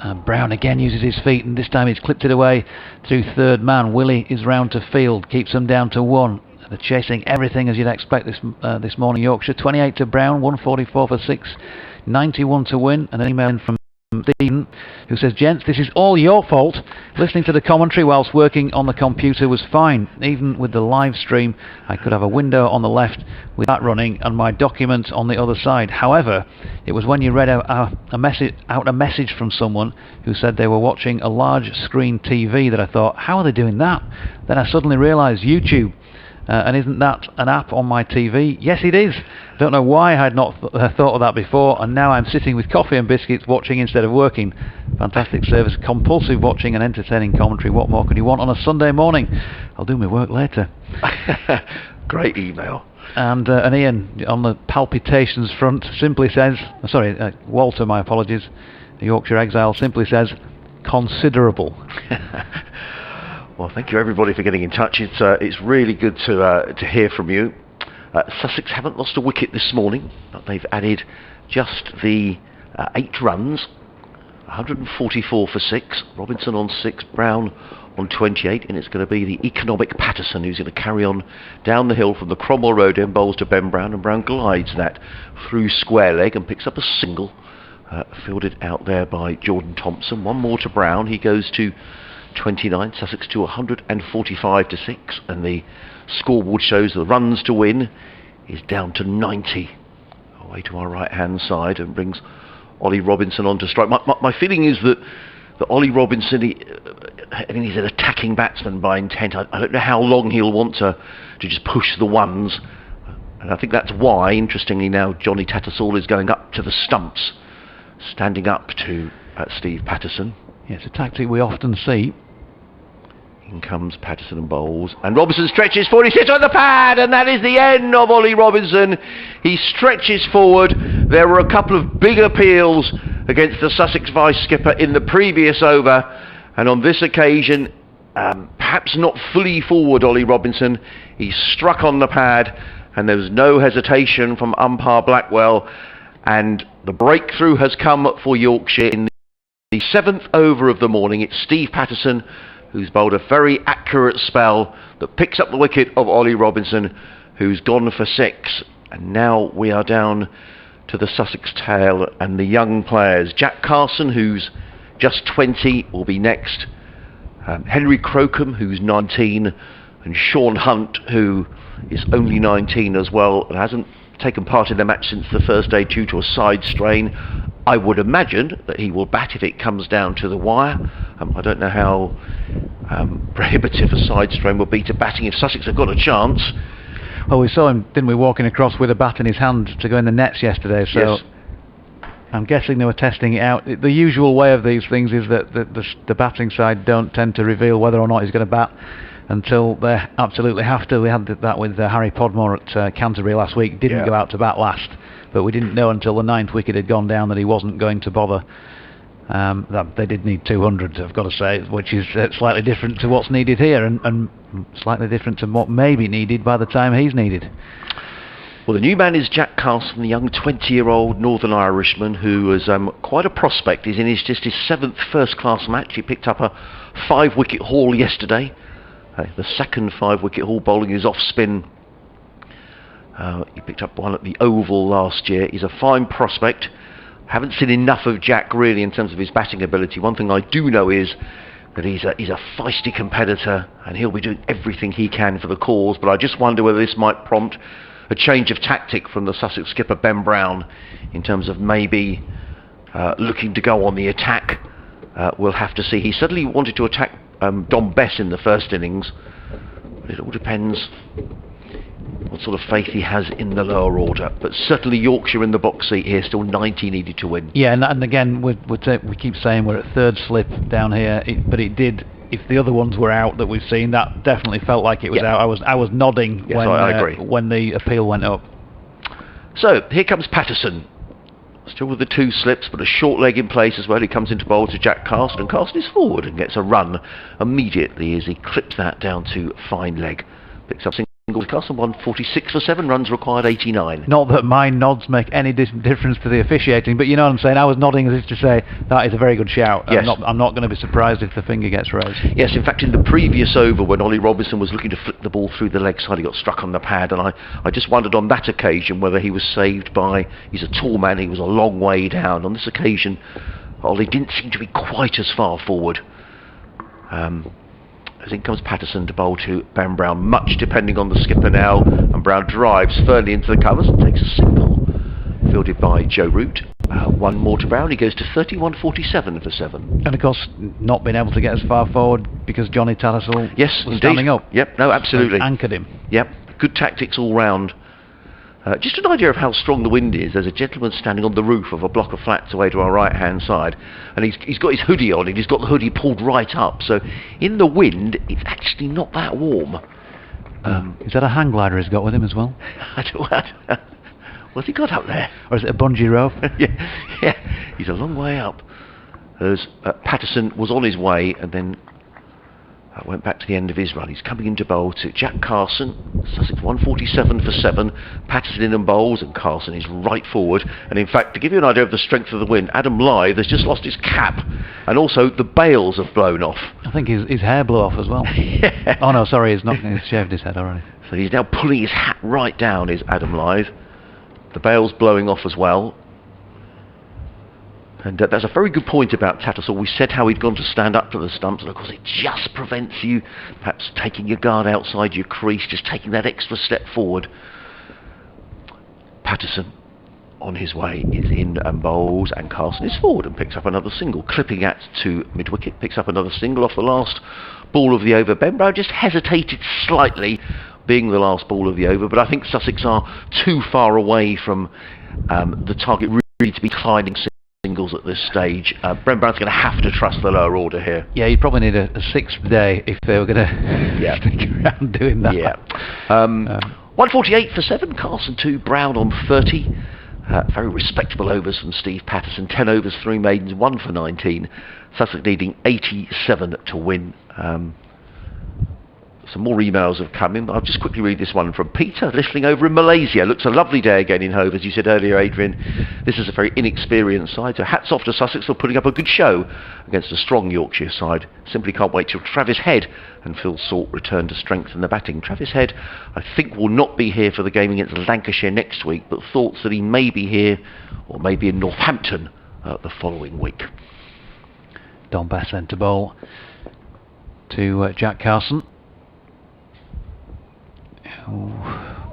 And Brown again uses his feet, and this time he's clipped it away through third man. Willie is round to field, keeps them down to 1. They're chasing everything as you'd expect this morning. Yorkshire 28 to Brown, 144 for 6, 91 to win. And an email in from Stephen, who says, "Gents, this is all your fault. Listening to the commentary whilst working on the computer was fine. Even with the live stream, I could have a window on the left with that running and my document on the other side. However, it was when you read out a message from someone who said they were watching a large screen TV that I thought, how are they doing that? Then I suddenly realised YouTube. And isn't that an app on my TV? Yes, it is. Don't know why I had not thought of that before, and now I'm sitting with coffee and biscuits watching instead of working. Fantastic service, compulsive watching and entertaining commentary. What more could you want on a Sunday morning? I'll do my work later." Great email. And Ian, on the palpitations front, simply says, Walter, my apologies, the Yorkshire exile, simply says, "considerable." Well, thank you everybody for getting in touch. It's really good to hear from you. Sussex haven't lost a wicket this morning, but they've added just the 8 runs, 144 for 6. Robinson on 6, Brown on 28, and it's going to be the economic Patterson who's going to carry on down the hill from the Cromwell Road end bowls to Ben Brown, and Brown glides that through square leg and picks up a single, fielded out there by Jordan Thompson. One more to Brown. He goes to 29, Sussex to 145 to 6, and the scoreboard shows the runs to win is down to 90 away to our right hand side, and brings Ollie Robinson on to strike. My feeling is that Ollie Robinson, he's an attacking batsman by intent. I don't know how long he'll want to just push the ones, and I think that's why, interestingly now, Johnny Tattersall is going up to the stumps, standing up to Steve Patterson. Yeah, it's a tactic we often see. In comes Patterson and bowls, and Robinson stretches forward. He sits on the pad, and that is the end of Ollie Robinson. He stretches forward. There were a couple of big appeals against the Sussex vice skipper in the previous over, and on this occasion, perhaps not fully forward, Ollie Robinson. He struck on the pad, and there was no hesitation from umpire Blackwell, and the breakthrough has come for Yorkshire in the 7th over of the morning. It's Steve Patterson who's bowled a very accurate spell that picks up the wicket of Ollie Robinson, who's gone for 6. And now we are down to the Sussex tail and the young players. Jack Carson, who's just 20, will be next. Henry Crocombe, who's 19, and Sean Hunt, who is only 19 as well, and hasn't taken part in the match since the first day due to a side strain. I would imagine that he will bat if it comes down to the wire. I don't know how prohibitive a side strain will be to batting if Sussex have got a chance. Well, we saw him, didn't we, walking across with a bat in his hand to go in the nets yesterday, so yes. I'm guessing they were testing it out. The usual way of these things is that the batting side don't tend to reveal whether or not he's going to bat until they absolutely have to. We had that with Harry Podmore at Canterbury last week. Didn't go out to bat last, but we didn't know until the 9th wicket had gone down that he wasn't going to bother. That they did need 200, I've got to say, which is slightly different to what's needed here, and slightly different to what may be needed by the time he's needed. Well, the new man is Jack Carson, the young 20-year-old Northern Irishman who is quite a prospect. He's in just his 7th first-class match. He picked up a 5-wicket haul yesterday. The second 5-wicket haul, bowling his off-spin. He picked up one at the Oval last year. He's a fine prospect. Haven't seen enough of Jack really in terms of his batting ability. One thing I do know is that he's a feisty competitor, and he'll be doing everything he can for the cause. But I just wonder whether this might prompt a change of tactic from the Sussex skipper Ben Brown in terms of maybe looking to go on the attack. We'll have to see. He suddenly wanted to attack Don Bess in the first innings. It all depends what sort of faith he has in the lower order. But certainly Yorkshire in the box seat here, still 90 needed to win. Yeah, and again, we keep saying we're at third slip down here, but it did. If the other ones were out that we've seen, that definitely felt like it was out. I was nodding I agree. When the appeal went up. So here comes Patterson. Still with the 2 slips, but a short leg in place as well. He comes into bowl to Jack Carson, and Carson is forward and gets a run immediately as he clips that down to fine leg. Picks up single. Carson 146 for 7, runs required 89. Not that my nods make any difference to the officiating, but you know what I'm saying. I was nodding as if to say that is a very good shout. Yes. I'm not going to be surprised if the finger gets raised. Yes, in fact, in the previous over, when Ollie Robinson was looking to flick the ball through the leg side, he got struck on the pad, and I just wondered on that occasion whether he was saved by. He's a tall man. He was a long way down. On this occasion, Ollie didn't seem to be quite as far forward. As in comes Patterson to bowl to Ben Brown, much depending on the skipper now, and Brown drives firmly into the covers and takes a single, fielded by Joe Root. One more to Brown, he goes to 31.47 for 7. And of course, not being able to get as far forward because Johnny Tattersall was standing up. Yep, no, absolutely. Anchored him. Yep, good tactics all round. Just an idea of how strong the wind is. There's a gentleman standing on the roof of a block of flats away to our right hand side, and he's got his hoodie on, and he's got the hoodie pulled right up, so in the wind it's actually not that warm. Is that a hang glider he's got with him as well? I don't what's he got up there? Or is it a bungee rope? yeah, he's a long way up. As Patterson was on his way and then went back to the end of his run. He's coming into bowl to Jack Carson. Sussex 147 for 7. Patterson in and bowls, and Carson is right forward. And in fact, to give you an idea of the strength of the wind, Adam Lythe has just lost his cap, and also the bails have blown off. I think his hair blew off as well. Yeah. Oh no, sorry, he's shaved his head already. So he's now pulling his hat right down, is Adam Lythe. The bails blowing off as well. And that's a very good point about Tattersall. We said how he'd gone to stand up to the stumps, and of course it just prevents you perhaps taking your guard outside your crease, just taking that extra step forward. Patterson on his way is in and bowls, and Carson is forward and picks up another single, clipping at to mid-wicket, picks up another single off the last ball of the over. Ben Brown just hesitated slightly, being the last ball of the over, but I think Sussex are too far away from the target really to be climbing singles at this stage. Brent Brown's going to have to trust the lower order here. Yeah, you'd probably need a 6th day if they were going to stick around doing that. Yeah. 148 for 7, Carson 2, Brown on 30. Very respectable overs from Steve Patterson. 10 overs, 3 maidens, 1 for 19. Sussex needing 87 to win. Some more emails have come in. I'll just quickly read this one from Peter, listening over in Malaysia. Looks a lovely day again in Hove, as you said earlier, Adrian. This is a very inexperienced side, so hats off to Sussex for putting up a good show against a strong Yorkshire side. Simply can't wait till Travis Head and Phil Salt return to strength in the batting. Travis Head, I think, will not be here for the game against Lancashire next week, but thoughts that he may be here, or maybe in Northampton the following week. Don Bass sent to bowl to Jack Carson.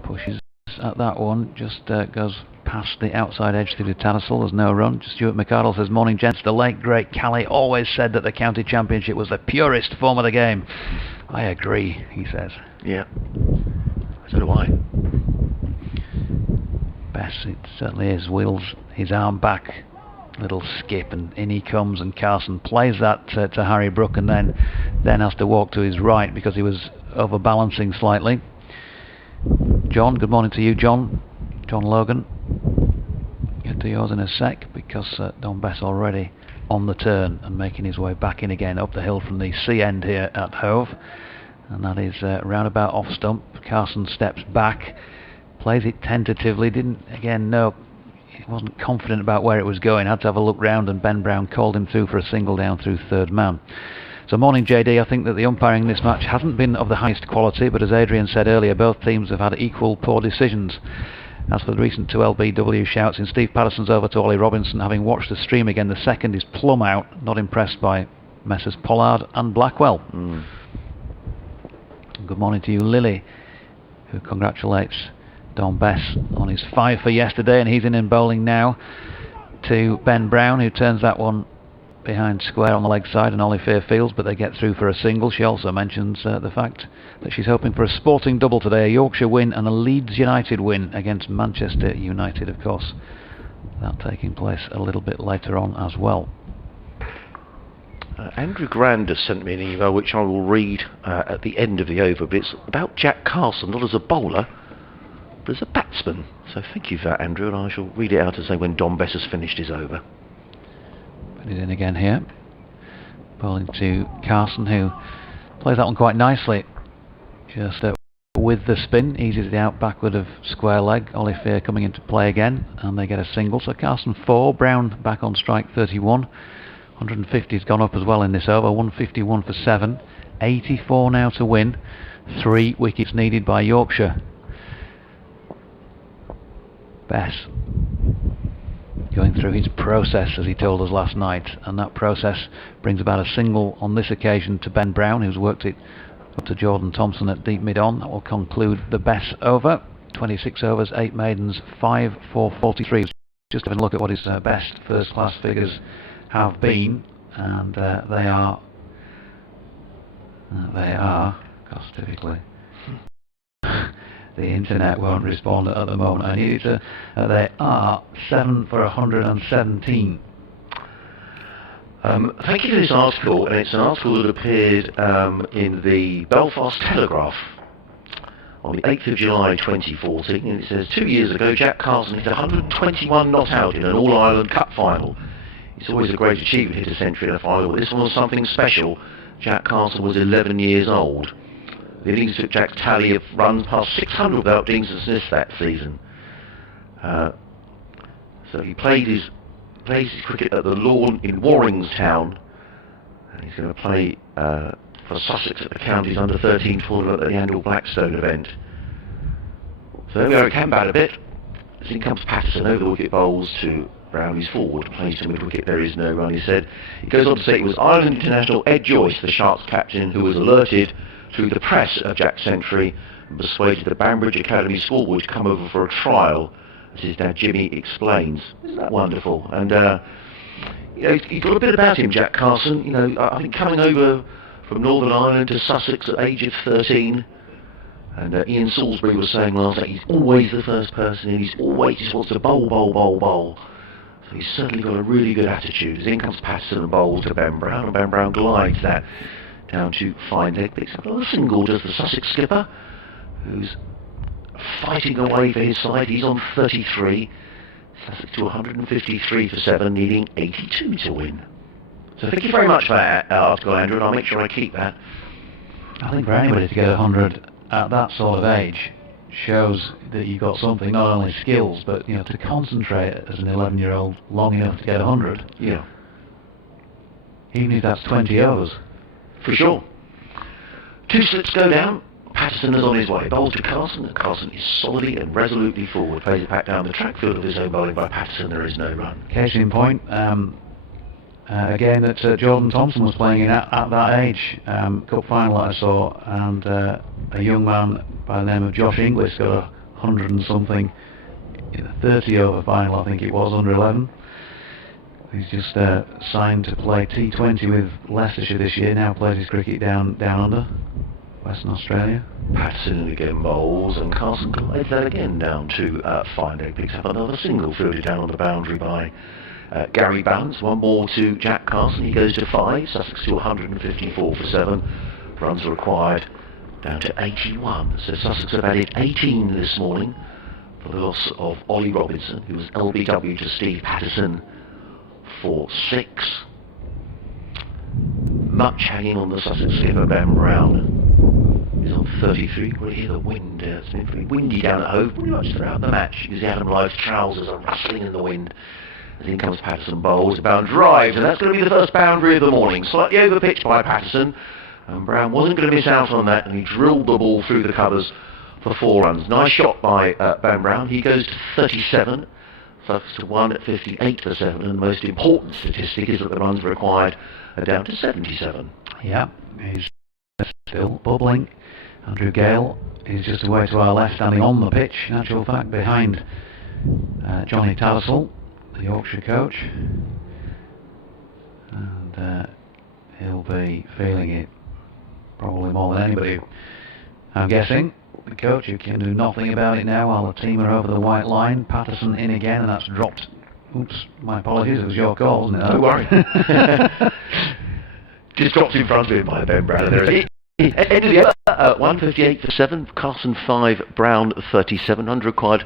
Pushes at that one, just goes past the outside edge through the Tattersall. There's no run. Stuart McArdle says, morning gents, the late great Cally always said that the county championship was the purest form of the game. I agree, he says. Yeah, so do I. Bess, it certainly is, wheels his arm back, little skip, and in he comes, and Carson plays that to Harry Brook, and then has to walk to his right because he was overbalancing slightly. John, good morning to you, John Logan. Get to yours in a sec, because Don Bess already on the turn and making his way back in again up the hill from the sea end here at Hove, and that is roundabout off stump. Carson steps back, plays it tentatively, didn't again know, he wasn't confident about where it was going, had to have a look round, and Ben Brown called him through for a single down through third man. So morning JD, I think that the umpiring in this match hasn't been of the highest quality, but as Adrian said earlier, both teams have had equal poor decisions. As for the recent 2 LBW shouts in Steve Patterson's over to Ollie Robinson, having watched the stream again, the second is plumb out, not impressed by Messrs Pollard and Blackwell. Good morning to you, Lily, who congratulates Don Bess on his 5 for yesterday, and he's in bowling now to Ben Brown, who turns that one behind square on the leg side, and Ollie Fairfields, but they get through for a single. She also mentions the fact that she's hoping for a Sporting double today, a Yorkshire win and a Leeds United win against Manchester United, of course. That taking place a little bit later on as well. Andrew Grand has sent me an email which I will read at the end of the over, but it's about Jack Carson, not as a bowler, but as a batsman. So thank you for that, Andrew, and I shall read it out and say when Don Bess has finished his over. Put it in again here. Bowling to Carson, who plays that one quite nicely. Just with the spin, eases it out backward of square leg. Ollie Fair coming into play again, and they get a single. So Carson 4, Brown back on strike 31. 150's gone up as well in this over, 151 for 7, 84 now to win, 3 wickets needed by Yorkshire. Bess going through his process, as he told us last night, and that process brings about a single on this occasion to Ben Brown, who's worked it up to Jordan Thompson at deep mid-on. That will conclude the Bess over. 26 overs, 8 maidens, 5 for 43. Just having a look at what his best first-class figures have been, and they are because typically the internet won't respond at the moment. I need to they are 7 for 117. Thank you for this article, and it's an article that appeared in the Belfast Telegraph on the 8th of July 2014, and it says 2 years ago Jack Carson hit 121 not out in an All-Ireland Cup final. It's always a great achievement to hit a century in a final, but this one was something special. Jack Carson was 11 years old. The innings took Jack's tally of runs past 600 without being dismissed that season. So he plays his cricket at the lawn in Warringstown, and he's going to play for Sussex at the county's under-13 tournament at the annual Blackstone event. So there we go, it can bat a bit. As in comes Patterson over the wicket, bowls to Brown. He's forward, plays to mid-wicket, there is no run, he said. He goes on to say it was Ireland international Ed Joyce, the Sharks captain, who was alerted through the press of Jack's century and persuaded the Banbridge Academy schoolboy to come over for a trial, as his dad Jimmy explains. Isn't that wonderful? And you know, he's got a bit about him, Jack Carson. You know, I think coming over from Northern Ireland to Sussex at the age of 13, and Ian Salisbury was saying last night he's always the first person in, he's always just wants to bowl. So he's certainly got a really good attitude. As in comes Patterson and bowls to Ben Brown, and Ben Brown glides that down to fine leg, picks up another single, does the Sussex skipper, who's fighting away for his side. He's on 33. Sussex to 153 for 7, needing 82 to win. So thank you very much for that article, Andrew, and I'll make sure I keep that. I think for anybody to get 100 at that sort of age shows that you've got something, not only skills, but you know, to concentrate as an 11-year-old long enough to get 100. Yeah. Even if that's 20 overs. For sure. 2 slips go down. Patterson is on his way. Bowls to Carson, and Carson is solidly and resolutely forward. Plays it back down the track, field of his own bowling by Patterson. There is no run. Case in point, a game that Jordan Thompson was playing in at that age, cup final that I saw, and a young man by the name of Josh Inglis got 100 and something in a 30 over final, I think it was, under 11. He's just signed to play T20 with Leicestershire this year, now plays his cricket down under Western Australia. Patterson again bowls, and Carson glides that again down to fine leg, picks up another single, fielded down on the boundary by Gary Balance. One more to Jack Carson, he goes to 5, Sussex to 154 for 7, runs are required down to 81, so Sussex have added 18 this morning for the loss of Ollie Robinson, who was LBW to Steve Patterson for 6. Much hanging on the Sussex skipper Ben Brown. He's on 33. We'll hear the wind. It's been pretty windy down at Hove pretty much throughout the match. You can see Adam Lythe's trousers are rustling in the wind. As in comes Patterson, bowls, bound drives, and that's going to be the first boundary of the morning. Slightly over pitch by Patterson, and Brown wasn't going to miss out on that, and he drilled the ball through the covers for 4 runs. Nice shot by Ben Brown. He goes to 37. Sussex to 1 at 58 for 7, and the most important statistic is that the runs required are down to 77. Yeah, he's still bubbling. Andrew Gale is just away to our left, standing on the pitch, in actual fact, behind Johnny Tattersall, the Yorkshire coach. and he'll be feeling it probably more than anybody. I'm guessing the coach, who can do nothing about it now while the team are over the white line. Patterson in again, and that's dropped. Oops, my apologies, it was your call, wasn't it? Don't worry. Just dropped in front of him by Ben Brown. End of the over, 158 for 7, Carson 5, Brown 37, unrequired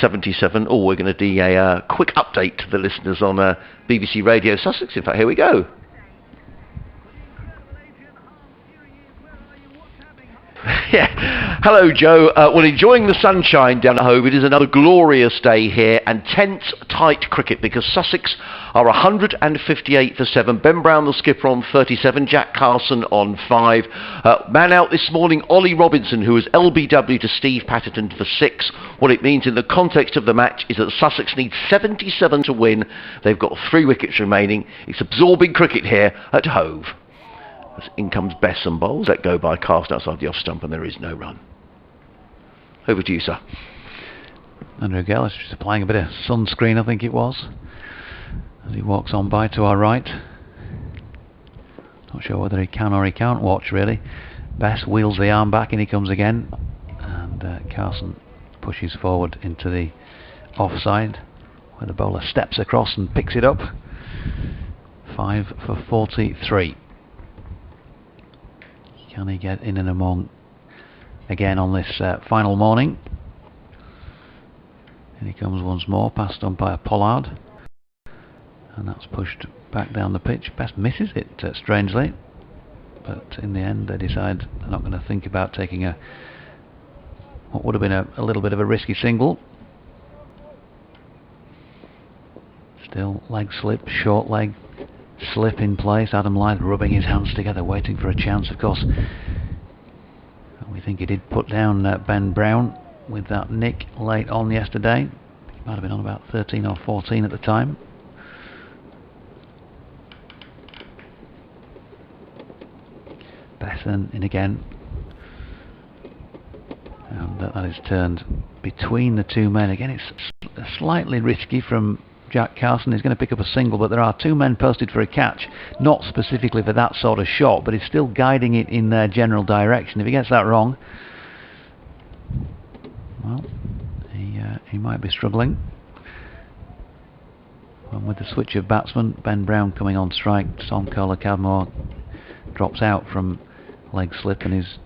77. Oh, we're going to do a quick update to the listeners on BBC Radio Sussex. In fact, here we go. Yeah. Hello, Joe. Well, enjoying the sunshine down at Hove. It is another glorious day here, and tense, tight cricket because Sussex are 158 for 7. Ben Brown, the skipper, on 37. Jack Carson on 5. Man out this morning, Ollie Robinson, who was LBW to Steve Patterson for 6. What it means in the context of the match is that Sussex need 77 to win. They've got 3 wickets remaining. It's absorbing cricket here at Hove. As in comes Bess and bowls, let go by Carson outside the off stump, and there is no run. Over to you, sir. Andrew Gellis just applying a bit of sunscreen, I think it was, as he walks on by to our right. Not sure whether he can or he can't watch, really. Bess wheels the arm back, and he comes again, and Carson pushes forward into the offside, where the bowler steps across and picks it up. 5 for 43. Can he get in and among again on this final morning? And he comes once more, past umpire Pollard, and that's pushed back down the pitch. Best misses it, strangely, but in the end they decide they're not going to think about taking what would have been a little bit of a risky single. Still leg slip, short leg slip in place. Adam Lyth rubbing his hands together, waiting for a chance, of course. We think he did put down Ben Brown with that nick late on yesterday. He might have been on about 13 or 14 at the time. Besson in again. And that is turned between the two men. Again, it's slightly risky from Jack Carson. Is going to pick up a single, but there are 2 men posted for a catch, not specifically for that sort of shot, but he's still guiding it in their general direction. If he gets that wrong, well, he might be struggling. And with the switch of batsmen, Ben Brown coming on strike, Tom Kohler-Cadmore drops out from leg slip and is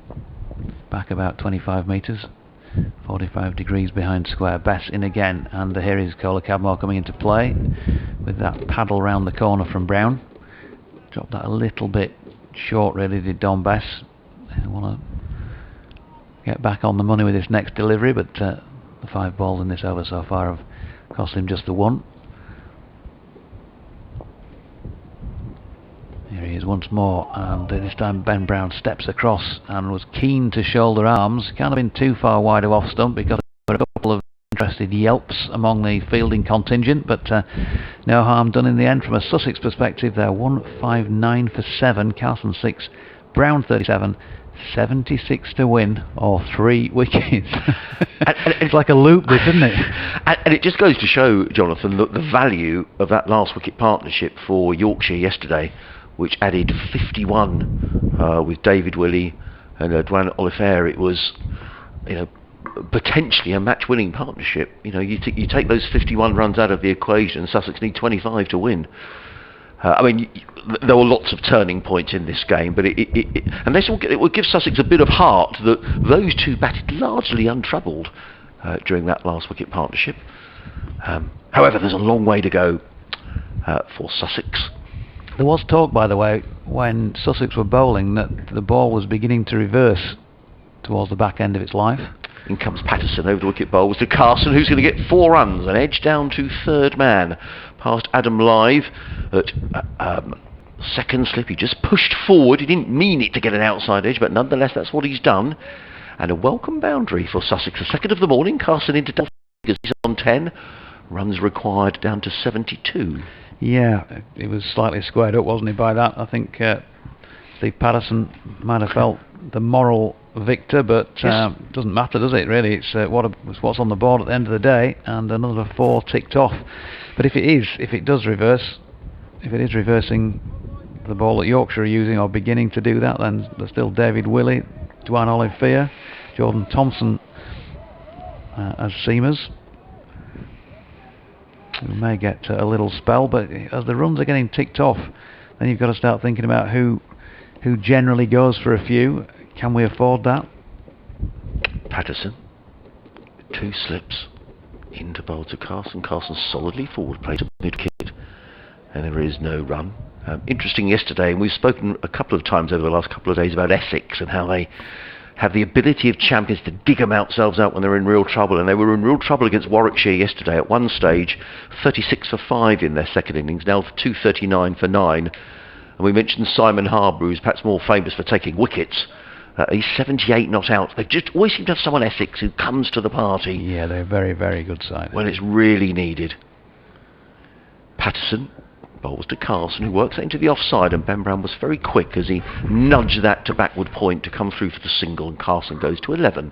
back about 25 metres. 45 degrees behind square. Bess in again, and here is Kohler-Cadmore coming into play with that paddle round the corner from Brown. Dropped that a little bit short, really, did Don Bess. I want to get back on the money with this next delivery, but the 5 balls in this over so far have cost him just the 1. Here he is once more, and this time Ben Brown steps across and was keen to shoulder arms. Can't have been too far wide of off stump. He got a couple of interested yelps among the fielding contingent, but no harm done in the end. From a Sussex perspective, they're 159 for 7, Carson 6, Brown 37, 76 to win, or 3 wickets. It's like a loop, this, isn't it? And it just goes to show, Jonathan, the value of that last wicket partnership for Yorkshire yesterday, which added 51 with David Willey and Dwan Oliver. It was, potentially a match-winning partnership. You take those 51 runs out of the equation, and Sussex need 25 to win. There were lots of turning points in this game, but it would give Sussex a bit of heart that those 2 batted largely untroubled during that last wicket partnership. However, there's a long way to go for Sussex. There was talk, by the way, when Sussex were bowling, that the ball was beginning to reverse towards the back end of its life. In comes Patterson over the wicket bowls to Carson, who's going to get 4 runs, an edge down to 3rd man, past Adam Lyth at second slip. He just pushed forward. He didn't mean it to get an outside edge, but nonetheless that's what he's done. And a welcome boundary for Sussex, the 2nd of the morning. Carson into double figures, he's on 10. Runs required down to 72. Yeah, it was slightly squared up, wasn't he, by that? I think Steve Patterson might have felt the moral victor, but yes. Doesn't matter, does it, really? It's what's on the board at the end of the day, and another 4 ticked off. But if it does reverse, if it is reversing the ball that Yorkshire are using, or beginning to do that, then there's still David Willey, Dwan Olivier, Jordan Thompson as seamers. We may get a little spell, but as the runs are getting ticked off, then you've got to start thinking about who generally goes for a few. Can we afford that? Patterson, 2 slips into bowl to Carson. Carson solidly forward play to mid-kid, and there is no run. Interesting yesterday, and we've spoken a couple of times over the last couple of days about Essex and how they have the ability of champions to dig themselves out when they're in real trouble, and they were in real trouble against Warwickshire yesterday. At one stage, 36 for 5 in their second innings, now 239 for 9. And we mentioned Simon Harbour, who's perhaps more famous for taking wickets. He's 78 not out. They just always seem to have someone Essex who comes to the party. Yeah, they're a very, very good side. When it's really needed. Patterson bowls to Carson, who works that into the offside, and Ben Brown was very quick as he nudged that to backward point to come through for the single, and Carson goes to 11.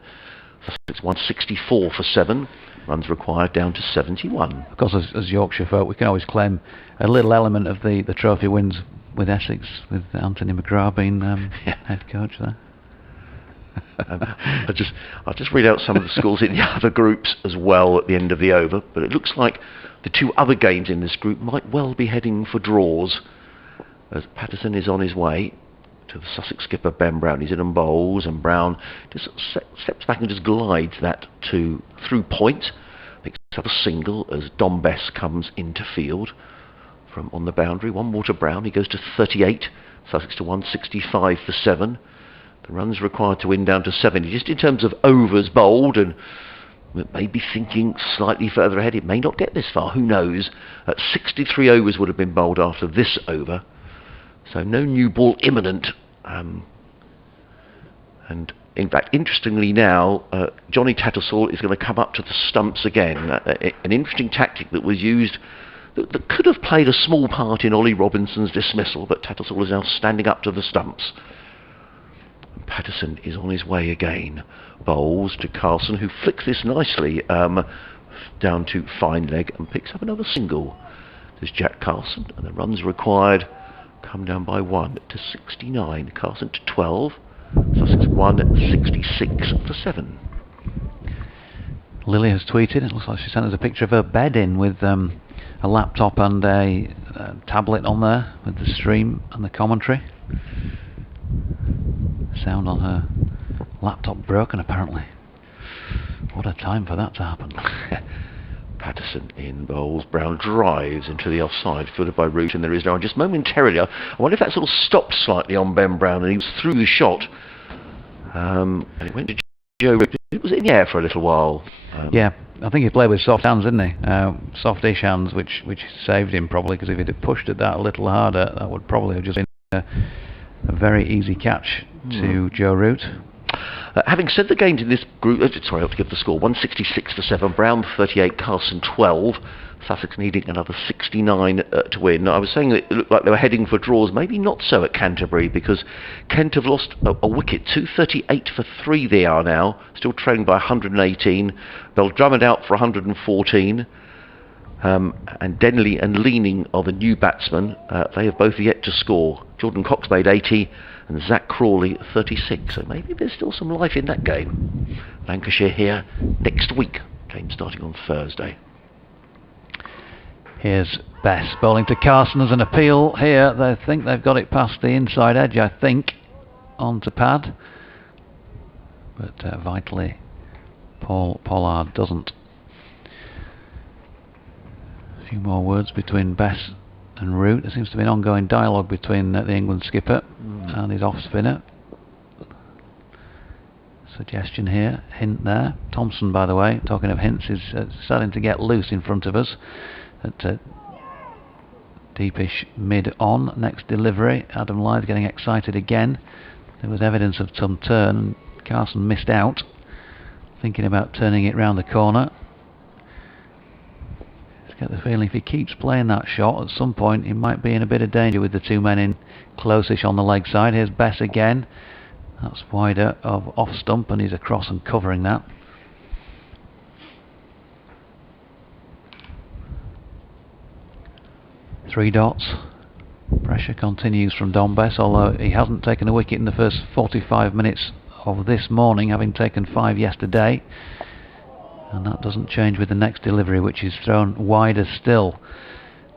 It's 164 for 7. Runs required down to 71. Of course, as Yorkshire folk, we can always claim a little element of the trophy wins with Essex, with Anthony McGrath being head coach there. I'll just read out some of the scores in the other groups as well at the end of the over, but it looks like the 2 other games in this group might well be heading for draws, as Patterson is on his way to the Sussex skipper Ben Brown. He's in and bowls, and Brown just steps back and just glides that through point, picks up a single as Dom Bess comes into field from on the boundary. 1 more to Brown, he goes to 38, Sussex to 165 for 7. The runs required to win down to 70. Just in terms of overs bowled, and maybe thinking slightly further ahead, it may not get this far, who knows. 63 overs would have been bowled after this over, so no new ball imminent. And in fact, interestingly now, Johnny Tattersall is going to come up to the stumps again. An interesting tactic that was used that could have played a small part in Ollie Robinson's dismissal, but Tattersall is now standing up to the stumps. Patterson is on his way again. Bowls to Carson, who flicks this nicely down to fine leg and picks up another single. There's Jack Carson, and the runs required come down by 1 to 69. Carson to 12. Sussex 166 for 7. Lily has tweeted, it looks like she sent us a picture of her bed in with a laptop and a tablet on there with the stream and the commentary. Sound on her laptop broken apparently. What a time for that to happen. Patterson in bowls. Brown drives into the offside, fielded by Root, and there is now just momentarily. I wonder if that sort of stopped slightly on Ben Brown and he was through the shot. And it went to Joe Root. It was in the air for a little while. Yeah, I think he played with soft hands, didn't he? Soft-ish hands, which saved him probably, because if he'd have pushed it that a little harder, that would probably have just been a very easy catch to Joe Root. Having said the games in this group, sorry, I have to give the score. 166 for 7, Brown 38, Carson 12, Sussex needing another 69 to win. I was saying that it looked like they were heading for draws, maybe not so at Canterbury, because Kent have lost a wicket, 238 for 3 they are now, still trailing by 118. Drummond out for 114. And Denley and Leaning are the new batsmen. They have both yet to score. Jordan Cox made 80 and Zach Crawley 36. So maybe there's still some life in that game. Lancashire here next week. Game starting on Thursday. Here's Bess bowling to Carson as an appeal here. They think they've got it past the inside edge, I think, onto pad. But vitally, Paul Pollard doesn't. A few more words between Bess and Root. There seems to be an ongoing dialogue between the England skipper and his off-spinner. Suggestion here, hint there. Thompson, by the way, talking of hints, is starting to get loose in front of us at deepish mid-on. Next delivery, Adam Lyth getting excited again. There was evidence of some turn, and Carson missed out, thinking about turning it round the corner. Get the feeling if he keeps playing that shot, at some point he might be in a bit of danger with the 2 men in close-ish on the leg side. Here's Bess again. That's wider of off stump, and he's across and covering that. Three dots Pressure continues from Donbest, although he hasn't taken a wicket in the first 45 minutes of this morning, having taken 5 yesterday. And that doesn't change with the next delivery, which is thrown wider still.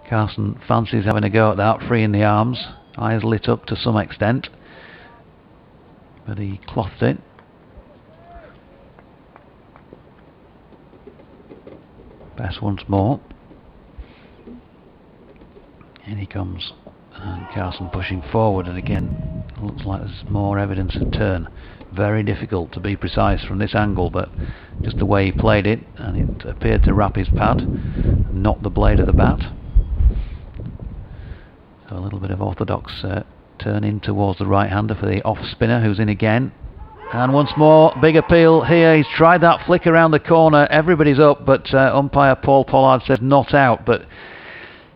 Carson fancies having a go at that, free in the arms, eyes lit up to some extent, but he clothed it. Best once more. In he comes, and Carson pushing forward, and again looks like there's more evidence of turn. Very difficult to be precise from this angle, but just the way he played it, and it appeared to wrap his pad, not the blade of the bat. So a little bit of orthodox turn in towards the right-hander for the off-spinner, who's in again. And once more, big appeal here. He's tried that flick around the corner. Everybody's up, but umpire Paul Pollard says not out. But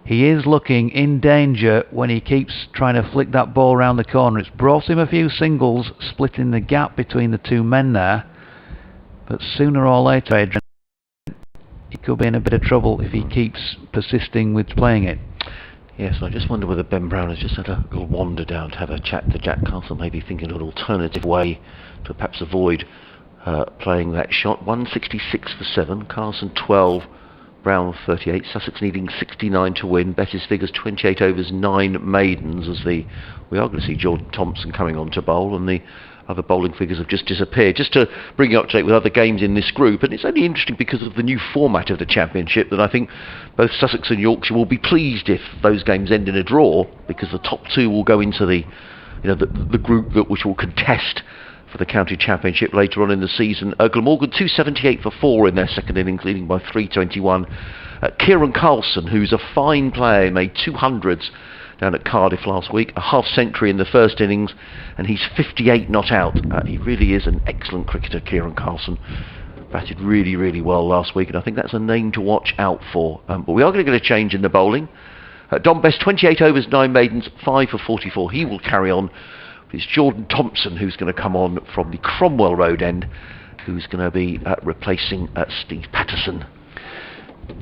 he is looking in danger when he keeps trying to flick that ball around the corner. It's brought him a few singles, splitting the gap between the two men there. But sooner or later, Adrian, he could be in a bit of trouble if he keeps persisting with playing it. Yes, I just wonder whether Ben Brown has just had a little wander down to have a chat to Jack Carson, maybe thinking of an alternative way to perhaps avoid playing that shot. 166 for 7, Carson 12, Brown 38, Sussex needing 69 to win. Bettis figures 28 overs, 9 maidens, as we are going to see Jordan Thompson coming on to bowl, and the other bowling figures have just disappeared. Just to bring you up to date with other games in this group, and it's only interesting because of the new format of the championship that I think both Sussex and Yorkshire will be pleased if those games end in a draw, because the top 2 will go into the group which will contest for the county championship later on in the season. Glamorgan 278 for 4 in their second innings, leading by 321. Kieran Carlson, who's a fine player, made 200s down at Cardiff last week, a half century in the first innings, and he's 58 not out. He really is an excellent cricketer, Kieran Carlson. Batted really, really well last week, and I think that's a name to watch out for. But we are going to get a change in the bowling. Don Best, 28 overs, 9 maidens, 5 for 44. He will carry on. It's Jordan Thompson who's going to come on from the Cromwell Road end, who's going to be replacing Steve Patterson.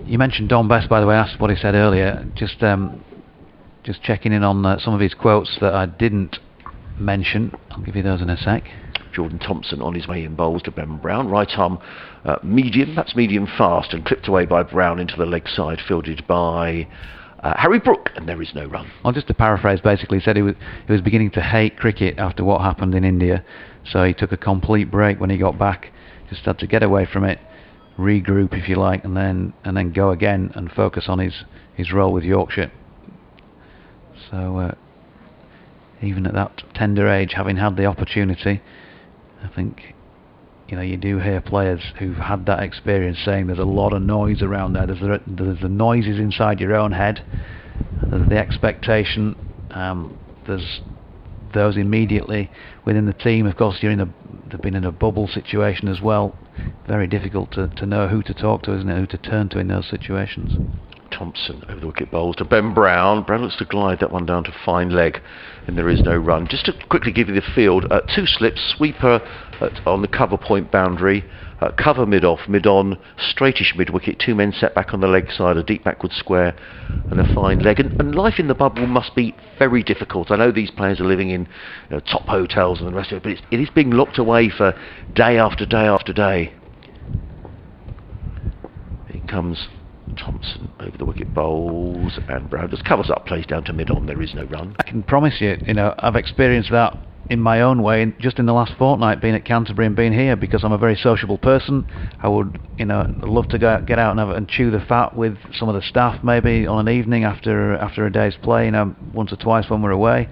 You mentioned Don Best, by the way. Asked what he said earlier. Just checking in on some of his quotes that I didn't mention. I'll give you those in a sec. Jordan Thompson on his way in bowls to Ben Brown. Right arm medium, that's medium fast, and clipped away by Brown into the leg side, fielded by Harry Brook, and there is no run. Well, just to paraphrase, basically, he said he was beginning to hate cricket after what happened in India, so he took a complete break when he got back. Just had to get away from it, regroup, if you like, and then go again and focus on his role with Yorkshire. So even at that tender age, having had the opportunity, I think you do hear players who've had that experience saying there's a lot of noise around there. There's the noises inside your own head. There's the expectation. There's those immediately within the team. Of course, they've been in a bubble situation as well. Very difficult to know who to talk to, isn't it? Who to turn to in those situations. Thompson over the wicket bowls to Ben Brown. Brown looks to glide that one down to fine leg, and there is no run. Just to quickly give you the field, 2 slips, sweeper on the cover point boundary, cover mid-off, mid-on, straightish mid-wicket, 2 men set back on the leg side, a deep backward square and a fine leg. And life in the bubble must be very difficult. I know these players are living in top hotels and the rest of it, but it is being locked away for day after day after day. Here comes Thompson over the wicket bowls, and Brown just covers up, plays down to mid-on. There is no run. I can promise you, I've experienced that in my own way, just in the last fortnight, being at Canterbury and being here, because I'm a very sociable person. I would, love to get out and chew the fat with some of the staff, maybe on an evening after a day's play, once or twice when we're away,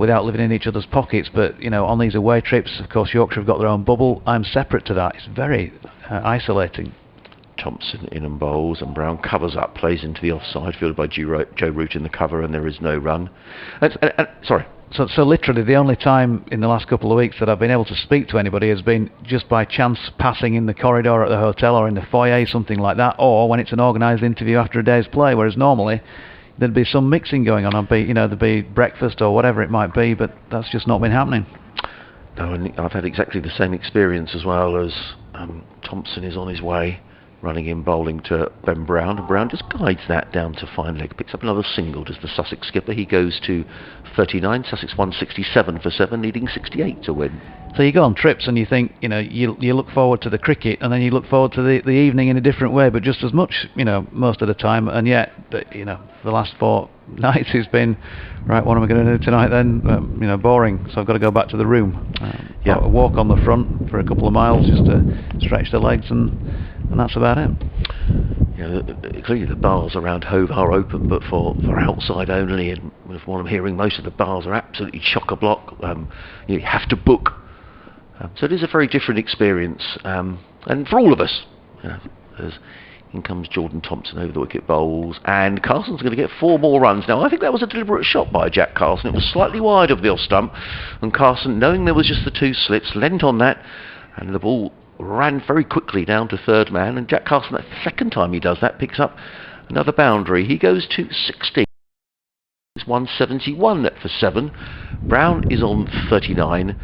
without living in each other's pockets. But on these away trips, of course, Yorkshire have got their own bubble. I'm separate to that. It's very isolating. Thompson in and bowls, and Brown covers up, plays into the offside, fielded by Joe Root in the cover, and there is no run. Sorry. So literally the only time in the last couple of weeks that I've been able to speak to anybody has been just by chance passing in the corridor at the hotel or in the foyer, something like that, or when it's an organised interview after a day's play, whereas normally there'd be some mixing going on. There'd be breakfast or whatever it might be, but that's just not been happening. No, and I've had exactly the same experience as well. As Thompson is on his way running in bowling to Ben Brown. Brown just guides that down to fine leg, picks up another single, does the Sussex skipper. He goes to 39, Sussex 167 for 7, needing 68 to win. So you go on trips and you think, you look forward to the cricket, and then you look forward to the evening in a different way, but just as much, most of the time. And yet, the last 4 nights it's been, right, what am I going to do tonight then? Boring, so I've got to go back to the room. A walk on the front for a couple of miles just to stretch the legs, and that's about it. Clearly the bars around Hove are open, but for outside only, and from what I'm hearing, most of the bars are absolutely chock-a-block. You have to book. So it is a very different experience, and for all of us. In comes Jordan Thompson over the wicket bowls, and Carson's going to get 4 more runs. Now, I think that was a deliberate shot by Jack Carson. It was slightly wide of the off stump, and Carson, knowing there was just the 2 slits, leant on that, and the ball ran very quickly down to third man, and Jack Carson, that second time he does that, picks up another boundary. He goes to 60. It's 171 for 7. Brown is on 39.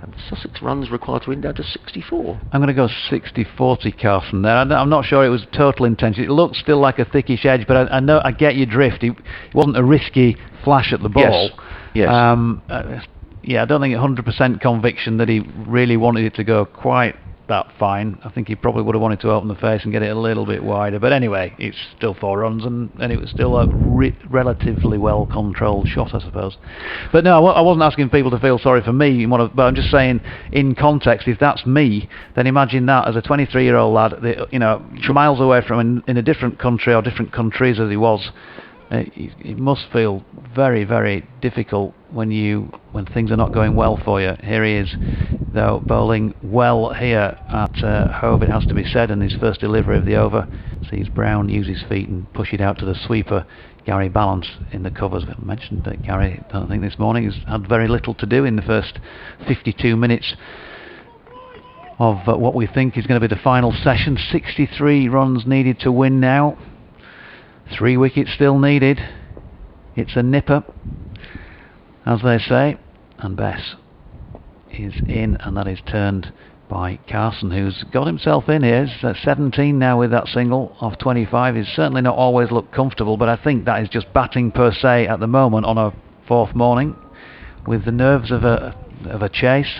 And Sussex runs required to win down to 64. I'm going to go 60-40 Carson there. I'm not sure it was total intention. It looked still like a thickish edge, but I know I get your drift. It wasn't a risky flash at the ball. Yes. I don't think 100% conviction that he really wanted it to go quite that fine. I think he probably would have wanted to open the face and get it a little bit wider. But anyway, it's still 4 runs, and it was still a relatively well-controlled shot, I suppose. But no, I wasn't asking people to feel sorry for me, but I'm just saying, in context, if that's me, then imagine that as a 23-year-old lad, miles away from, in a different country or different countries as he was. It must feel very, very difficult when things are not going well for you. Here he is, though, bowling well here at Hove, it has to be said, in his first delivery of the over. Sees Brown use his feet and push it out to the sweeper, Gary Balance, in the covers. I mentioned that Gary, I think this morning, has had very little to do in the first 52 minutes of what we think is going to be the final session. 63 runs needed to win now. 3 wickets still needed. It's a nipper, as they say, and Bess is in, and that is turned by Carson, who's got himself in here. He's at 17 now with that single off 25. He's certainly not always looked comfortable, but I think that is just batting per se at the moment on a 4th morning, with the nerves of a chase,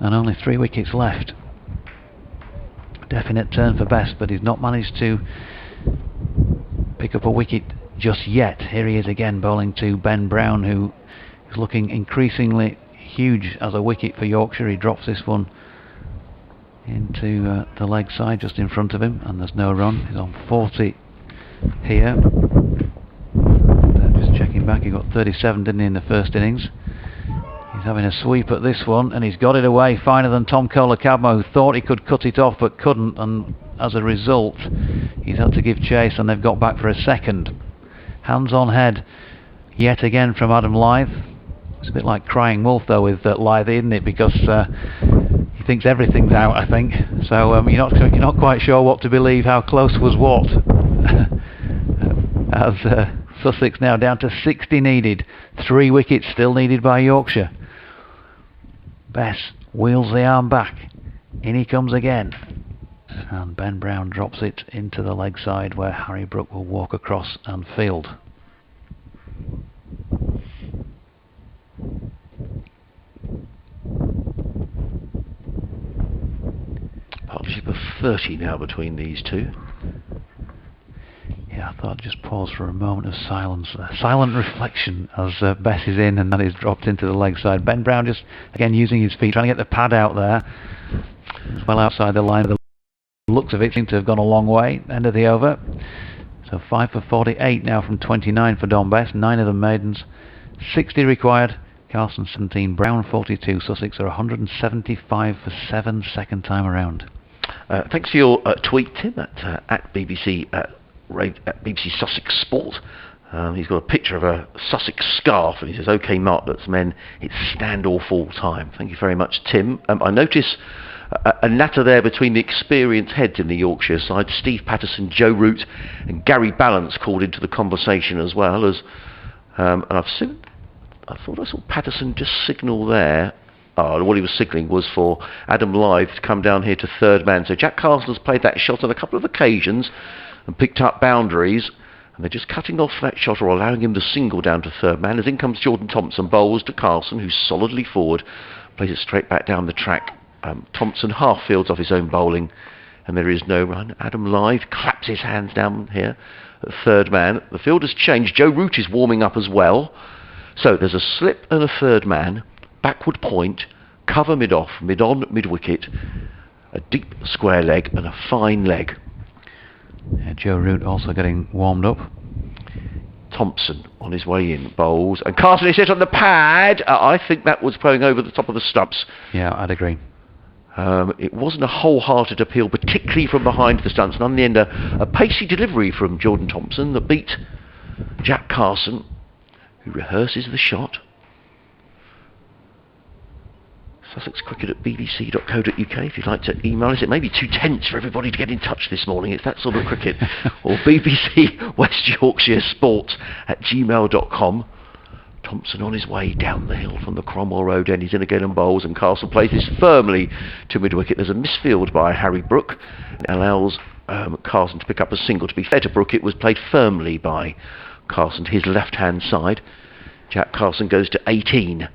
and only 3 wickets left. Definite turn for Bess, but he's not managed to pick up a wicket just yet. Here he is again, bowling to Ben Brown, who is looking increasingly huge as a wicket for Yorkshire. He drops this one into the leg side just in front of him, and there's no run. He's on 40 here. Just checking back, he got 37, didn't he, in the first innings. He's having a sweep at this one, and he's got it away finer than Tom Kohler-Cadmo, who thought he could cut it off but couldn't, and as a result he's had to give chase, and they've got back for a second. Hands on head yet again from Adam Lyth. It's a bit like crying wolf though with Lyth, isn't it, because he thinks everything's out, I think. So you're not quite sure what to believe, how close was what. As Sussex now down to 60 needed, 3 wickets still needed by Yorkshire. Bess wheels the arm back, in he comes again, and Ben Brown drops it into the leg side, where Harry Brook will walk across and field. Partnership of 30 now between these two. Yeah, I thought I'd just pause for a moment of silence, silent reflection, as Bess is in, and that is dropped into the leg side. Ben Brown just, again, using his feet, trying to get the pad out there. It's well outside the line. The looks of it seem to have gone a long way. End of the over. So 5 for 48 now from 29 for Don Bess, 9 of them maidens. 60 required. Carson 17, Brown 42. Sussex are 175 for 7 second time around. Thanks for your tweet, Tim, at BBC. At BBC Sussex Sport. He's got a picture of a Sussex scarf, and he says, "OK, Mark, that's men. It's stand or fall time." Thank you very much, Tim. I notice a natter there between the experienced heads in the Yorkshire side. Steve Patterson, Joe Root, and Gary Balance called into the conversation as well. And I thought I saw Patterson just signal there. what he was signalling was for Adam Lyth to come down here to third man. So Jack Carson's played that shot on a couple of occasions and picked up boundaries. And they're just cutting off that shot or allowing him to single down to third man. As in comes Jordan Thompson, bowls to Carson, who's solidly forward, plays it straight back down the track. Thompson half fields off his own bowling, and there is no run. Adam Lyth claps his hands down here at third man. The field has changed. Joe Root is warming up as well. So there's a slip and a third man, backward point, cover mid-off, mid-on, mid-wicket, a deep square leg and a fine leg. Yeah, Joe Root also getting warmed up. Thompson on his way in, bowls, and Carson is hit on the pad. I think that was going over the top of the stumps. Yeah, I'd agree. It wasn't a wholehearted appeal, particularly from behind the stumps, and on the end a pacey delivery from Jordan Thompson that beat Jack Carson, who rehearses the shot. Sussex Cricket at bbc.co.uk if you'd like to email us. It may be too tense for everybody to get in touch this morning. It's that sort of cricket. Or BBC West Yorkshire Sports at gmail.com. Thompson on his way down the hill from the Cromwell Road end. He's in again and bowls, and Castle plays this firmly to mid-wicket. There's a misfield by Harry Brook. It allows Carson to pick up a single. To be fair to Brook, it was played firmly by Carson to his left-hand side. Jack Carson goes to 18.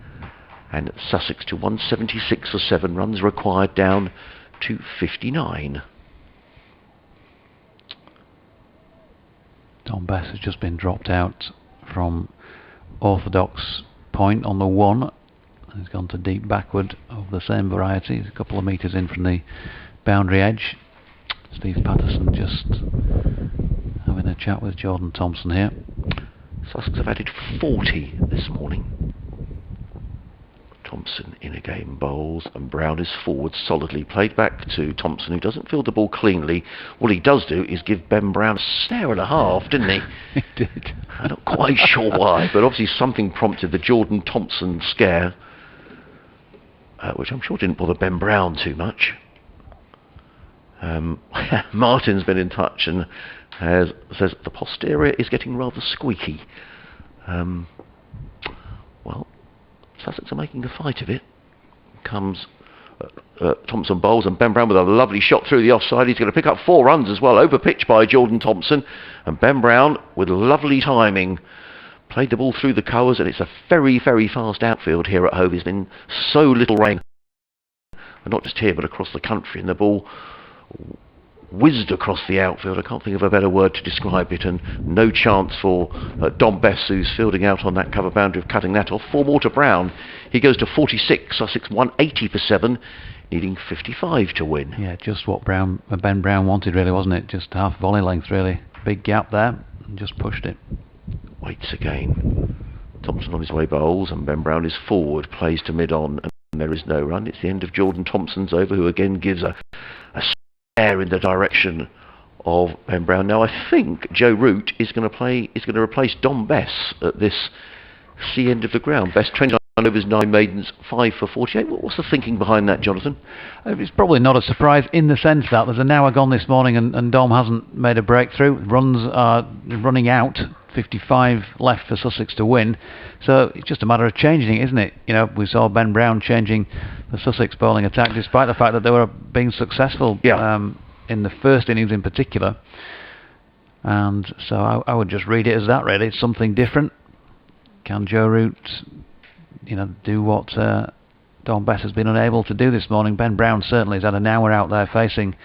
And Sussex to 176 for 7 runs required, down to 59. Dom Bess has just been dropped out from orthodox point on the 1. He's gone to deep backward of the same variety. He's a couple of metres in from the boundary edge. Steve Patterson just having a chat with Jordan Thompson here. Sussex have added 40 this morning. Thompson in again, bowls, and Brown is forward solidly. Played back to Thompson, who doesn't field the ball cleanly. What he does do is give Ben Brown a snare and a half, didn't he? He did. I'm not quite sure why, but obviously something prompted the Jordan Thompson scare, which I'm sure didn't bother Ben Brown too much. Martin's been in touch and says the posterior is getting rather squeaky. Well, Sussex are making a fight of it. Comes Thompson bowls, and Ben Brown with a lovely shot through the offside. He's going to pick up 4 runs as well, over pitch by Jordan Thompson, and Ben Brown with lovely timing played the ball through the colours, and it's a very, very fast outfield here at Hove. There's been so little rain, not just here but across the country, and the ball whizzed across the outfield. I can't think of a better word to describe it, and no chance for Dom Bess, who's fielding out on that cover boundary, of cutting that off. 4 more to Brown. He goes to 46. Sussex 180 for 7, needing 55 to win. Yeah, just what Ben Brown wanted, really, wasn't it? Just half volley length, really. Big gap there, and just pushed it. Waits again. Thompson on his way, bowls, and Ben Brown is forward, plays to mid-on, and there is no run. It's the end of Jordan Thompson's over, who again gives a stare in the direction of Ben Brown. Now I think Joe Root is going to replace Dom Bess at this C end of the ground. Bess 29 overs, 9 maidens, 5 for 48. What's the thinking behind that, Jonathan? It's probably not a surprise in the sense that there's an hour gone this morning and Dom hasn't made a breakthrough. Runs are running out. 55 left for Sussex to win, so it's just a matter of changing it, isn't it? You know, we saw Ben Brown changing the Sussex bowling attack, despite the fact that they were being successful in the first innings in particular. And so I would just read it as that, really. It's something different. Can Joe Root, do what Dom Bess has been unable to do this morning? Ben Brown certainly has had an hour out there facing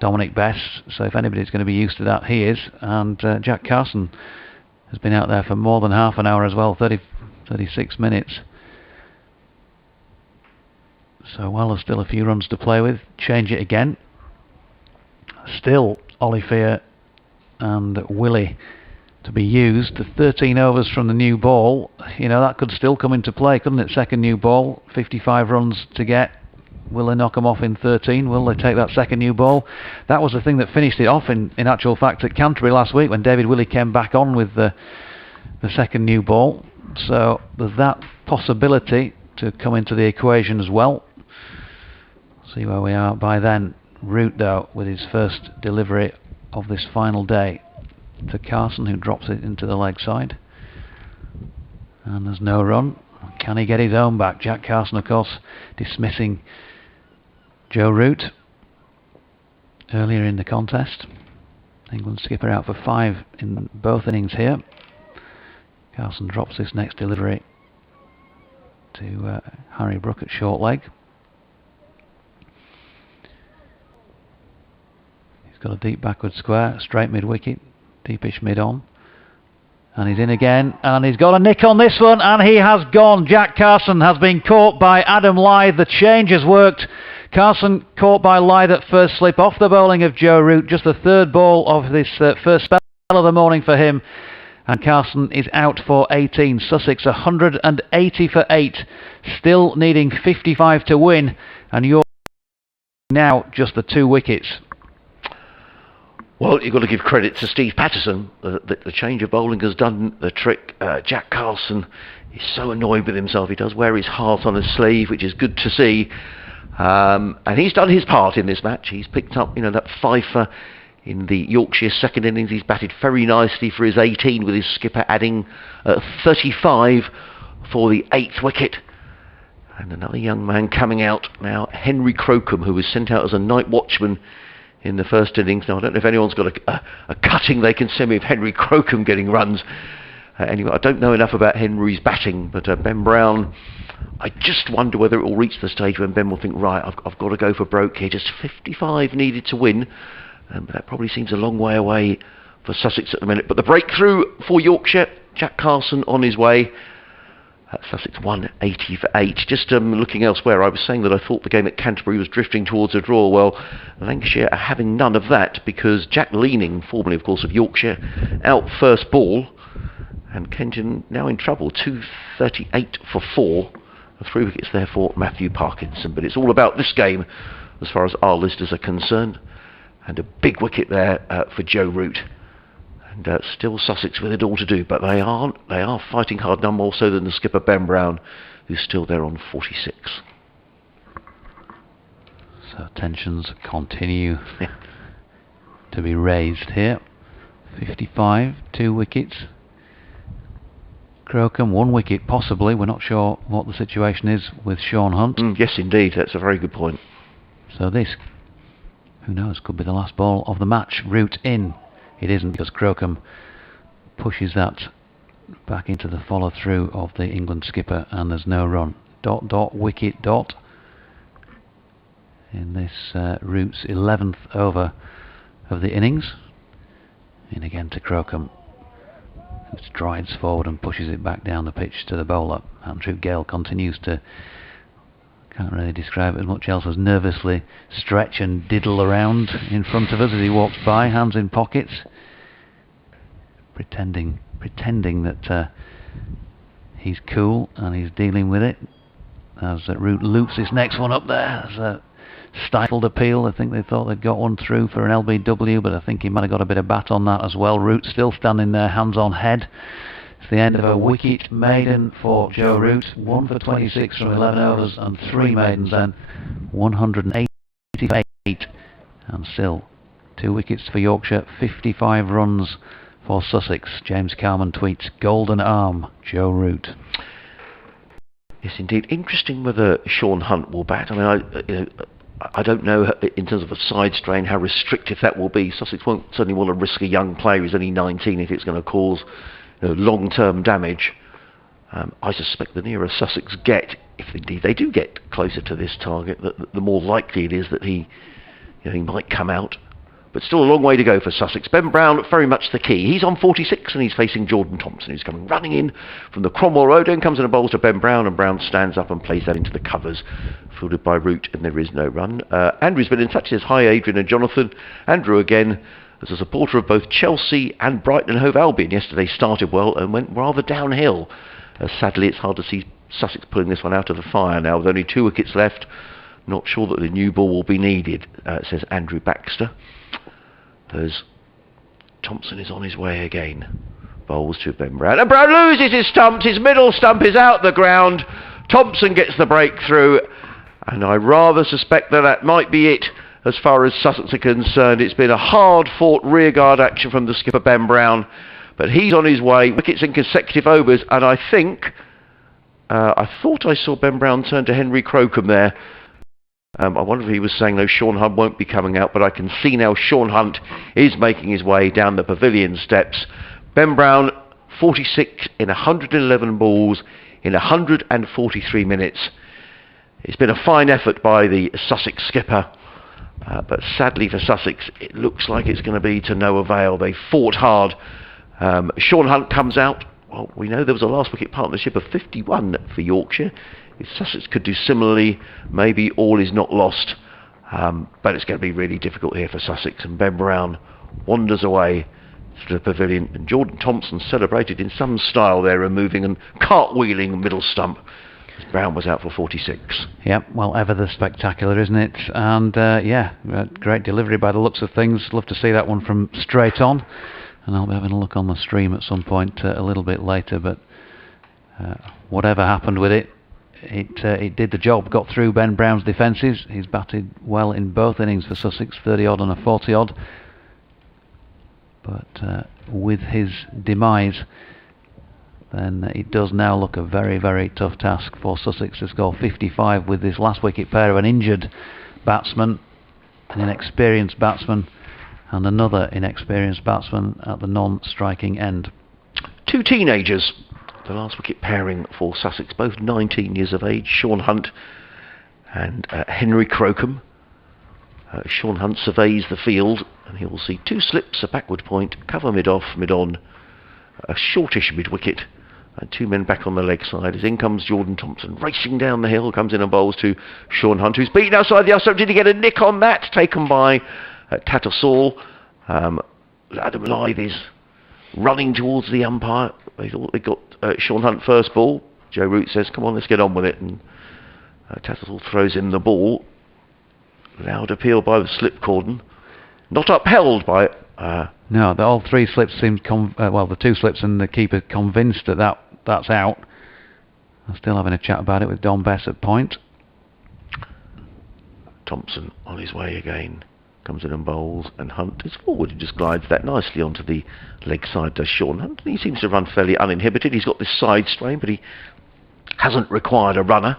Dominic Bess, so if anybody's going to be used to that, he is. And Jack Carson has been out there for more than half an hour as well, 36 minutes. So while there's still a few runs to play with, change it again. Still Olivier and Willie to be used. The 13 overs from the new ball, that could still come into play, couldn't it? Second new ball, 55 runs to get. Will they knock them off in 13? Will they take that second new ball? That was the thing that finished it off in actual fact at Canterbury last week, when David Willey came back on with the second new ball. So there's that possibility to come into the equation as well. See where we are by then. Root, though, with his first delivery of this final day to Carson, who drops it into the leg side. And there's no run. Can he get his own back? Jack Carson, of course, dismissing Joe Root earlier in the contest. England skipper out for 5 in both innings here. Carson drops this next delivery to Harry Brook at short leg. He's got a deep backward square, straight mid wicket, deepish mid on. And he's in again, and he's got a nick on this one, and he has gone. Jack Carson has been caught by Adam Lyth. The change has worked. Carson caught by Lyth at first slip off the bowling of Joe Root. Just the third ball of this first spell of the morning for him. And Carson is out for 18. Sussex 180 for 8. Still needing 55 to win. And York now just the 2 wickets. Well, you've got to give credit to Steve Patterson. The change of bowling has done the trick. Jack Carson is so annoyed with himself. He does wear his heart on his sleeve, which is good to see. And he's done his part in this match. He's picked up, that fifer in the Yorkshire second innings. He's batted very nicely for his 18, with his skipper adding 35 for the 8th wicket. And another young man coming out now, Henry Crocombe, who was sent out as a night watchman in the first innings. Now, I don't know if anyone's got a cutting they can send me of Henry Crocombe getting runs. Anyway, I don't know enough about Henry's batting, but Ben Brown, I just wonder whether it will reach the stage when Ben will think, right, I've got to go for broke here. Just 55 needed to win. But that probably seems a long way away for Sussex at the minute. But the breakthrough for Yorkshire, Jack Carson on his way. Sussex 180 for 8. Just looking elsewhere, I was saying that I thought the game at Canterbury was drifting towards a draw. Well, Lancashire are having none of that, because Jack Leaning, formerly of course of Yorkshire, out first ball, and Kenton now in trouble. 238 for 4. 3 wickets there for Matthew Parkinson. But it's all about this game as far as our listers are concerned. And a big wicket there for Joe Root. And still Sussex with it all to do, but they are fighting hard, none more so than the skipper Ben Brown, who's still there on 46. So tensions continue to be raised here. 55, 2 wickets. Crocombe 1 wicket possibly. We're not sure what the situation is with Sean Hunt. Yes, indeed, that's a very good point. So this, who knows, could be the last ball of the match. Root in. It isn't, because Crocombe pushes that back into the follow-through of the England skipper, and there's no run. Dot, dot, wicket, dot. In this Root's 11th over of the innings. In again to Crocombe, who strides forward and pushes it back down the pitch to the bowler. Andrew Gale continues to, can't really describe it as much else, as nervously stretch and diddle around in front of us as he walks by, hands in pockets, pretending that he's cool and he's dealing with it. As Root loops this next one up there, as a stifled appeal. I think they thought they'd got one through for an LBW, but I think he might have got a bit of bat on that as well. Root still standing there, hands on head. It's the end of a wicket maiden for Joe Root. 1 for 26 from 11 overs and 3 maidens then. 188. And still 2 wickets for Yorkshire, 55 runs for Sussex. James Carman tweets, golden arm, Joe Root. Yes, indeed. Interesting whether Sean Hunt will bat. I mean, I don't know in terms of a side strain how restrictive that will be. Sussex won't certainly want to risk a young player who's only 19 if it's going to cause long-term damage. I suspect the nearer Sussex get, if indeed they do get closer to this target, the more likely it is that he might come out. But still a long way to go for Sussex. Ben Brown, very much the key. He's on 46 and he's facing Jordan Thompson, who's coming running in from the Cromwell Road, and comes in and bowls to Ben Brown, and Brown stands up and plays that into the covers, fielded by Root, and there is no run. Andrew's been in touch. Says, hi Adrian and Jonathan. Andrew again, as a supporter of both Chelsea and Brighton and Hove Albion, yesterday started well and went rather downhill. Sadly, it's hard to see Sussex pulling this one out of the fire now, with only 2 wickets left. Not sure that the new ball will be needed, says Andrew Baxter. As Thompson is on his way again. Bowls to Ben Brown. And Brown loses his stump. His middle stump is out the ground. Thompson gets the breakthrough. And I rather suspect that might be it as far as Sussex are concerned. It's been a hard-fought rearguard action from the skipper Ben Brown. But he's on his way. Wickets in consecutive overs. And I think I thought I saw Ben Brown turn to Henry Crocombe there. I wonder if he was saying, no, Sean Hunt won't be coming out, but I can see now Sean Hunt is making his way down the pavilion steps. Ben Brown, 46 in 111 balls in 143 minutes. It's been a fine effort by the Sussex skipper, but sadly for Sussex, it looks like it's going to be to no avail. They fought hard. Sean Hunt comes out. Well, we know there was a last wicket partnership of 51 for Yorkshire. If Sussex could do similarly, maybe all is not lost. But it's going to be really difficult here for Sussex. And Ben Brown wanders away to the pavilion. And Jordan Thompson celebrated in some style there, removing and cartwheeling middle stump. Brown was out for 46. Yep, well, ever the spectacular, isn't it? And yeah, great delivery by the looks of things. Love to see that one from straight on. And I'll be having a look on the stream at some point a little bit later. But whatever happened with it, it did the job. Got through Ben Brown's defences. He's batted well in both innings for Sussex, 30-odd and a 40-odd. But with his demise, then it does now look a very, very tough task for Sussex to score 55 with this last wicket pair of an injured batsman, an inexperienced batsman, and another inexperienced batsman at the non-striking end. Two teenagers, the last wicket pairing for Sussex, both 19 years of age, Sean Hunt and Henry Crocombe. Sean Hunt surveys the field, and he will see two slips, a backward point, cover mid-off, mid-on, a shortish mid-wicket, and two men back on the leg side. As in comes Jordan Thompson, racing down the hill, comes in and bowls to Sean Hunt, who's beaten outside the outside. Did he get a nick on that? Taken by Tattersall. Adam Lythe is running towards the umpire. They thought they got Sean Hunt first ball. Joe Root says, come on, let's get on with it. And Tattersall throws in the ball. Loud appeal by the slip cordon. Not upheld by... No, all three slips seemed... well, the two slips and the keeper convinced that that's out. I'm still having a chat about it with Don Bess at point. Thompson on his way again. Comes in and bowls, and Hunt is forward. He just glides that nicely onto the leg side, does Sean Hunt. He seems to run fairly uninhibited. He's got this side strain, but he hasn't required a runner.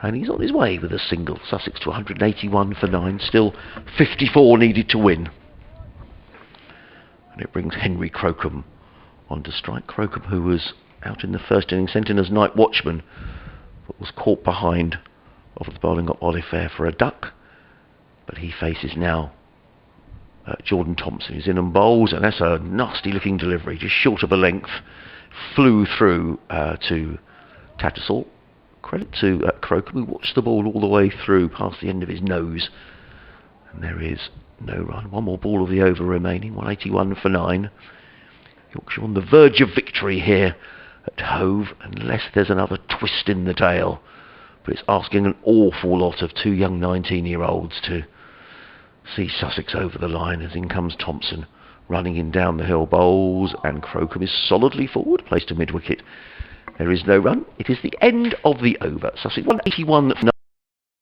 And he's on his way with a single. Sussex to 181 for 9. Still 54 needed to win. And it brings Henry Crocombe on to strike. Crocombe, who was out in the first innings, sent in as night watchman, but was caught behind off the bowling of Olifair for a duck. But he faces now Jordan Thompson. He's in and bowls, and that's a nasty looking delivery, just short of a length. Flew through to Tattersall. Credit to Crocombe, who watched the ball all the way through past the end of his nose. And there is no run. One more ball of the over remaining, 181 for 9. Yorkshire on the verge of victory here at Hove, unless there's another twist in the tail. But it's asking an awful lot of two young 19-year-olds to see Sussex over the line. As in comes Thompson, running in down the hill, bowls, and Crocombe is solidly forward, placed to mid-wicket. There is no run. It is the end of the over. Sussex 181 for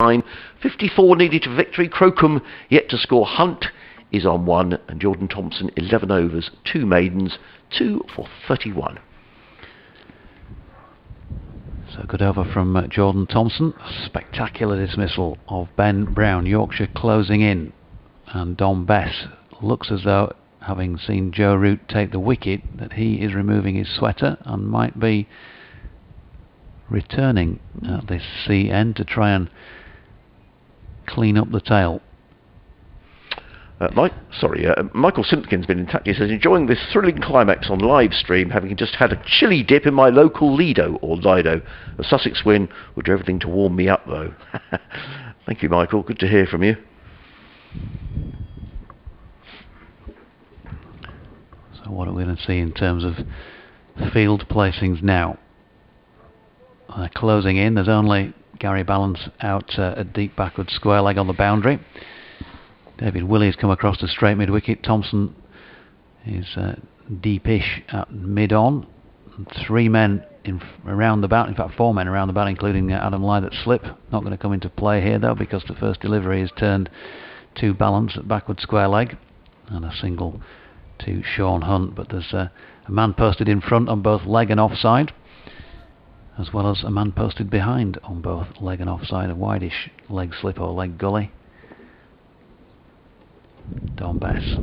9. 54 needed for victory. Crocombe yet to score. Hunt is on 1, and Jordan Thompson 11 overs, 2 maidens, 2 for 31. So good over from Jordan Thompson. Spectacular dismissal of Ben Brown. Yorkshire closing in, and Don Bess looks as though, having seen Joe Root take the wicket, that he is removing his sweater and might be returning at this sea end to try and clean up the tail. Michael Simpkin's been in touch. He says, enjoying this thrilling climax on live stream, having just had a chilly dip in my local Lido, or Lido. A Sussex win would do everything to warm me up, though. Thank you, Michael. Good to hear from you. So what are we going to see in terms of field placings now? Closing in, there's only Gary Balance out at deep backward square leg on the boundary. David Willey's come across to straight mid-wicket. Thompson is deepish at mid-on. 3 men around the bat, in fact 4 men around the bat, including Adam Lythe at slip. Not going to come into play here though, because the first delivery is turned to Balance at backward square leg, and a single to Sean Hunt. But there's a man posted in front on both leg and offside. as well as a man posted behind on both leg and offside, a wideish leg slip or leg gully. Don Bess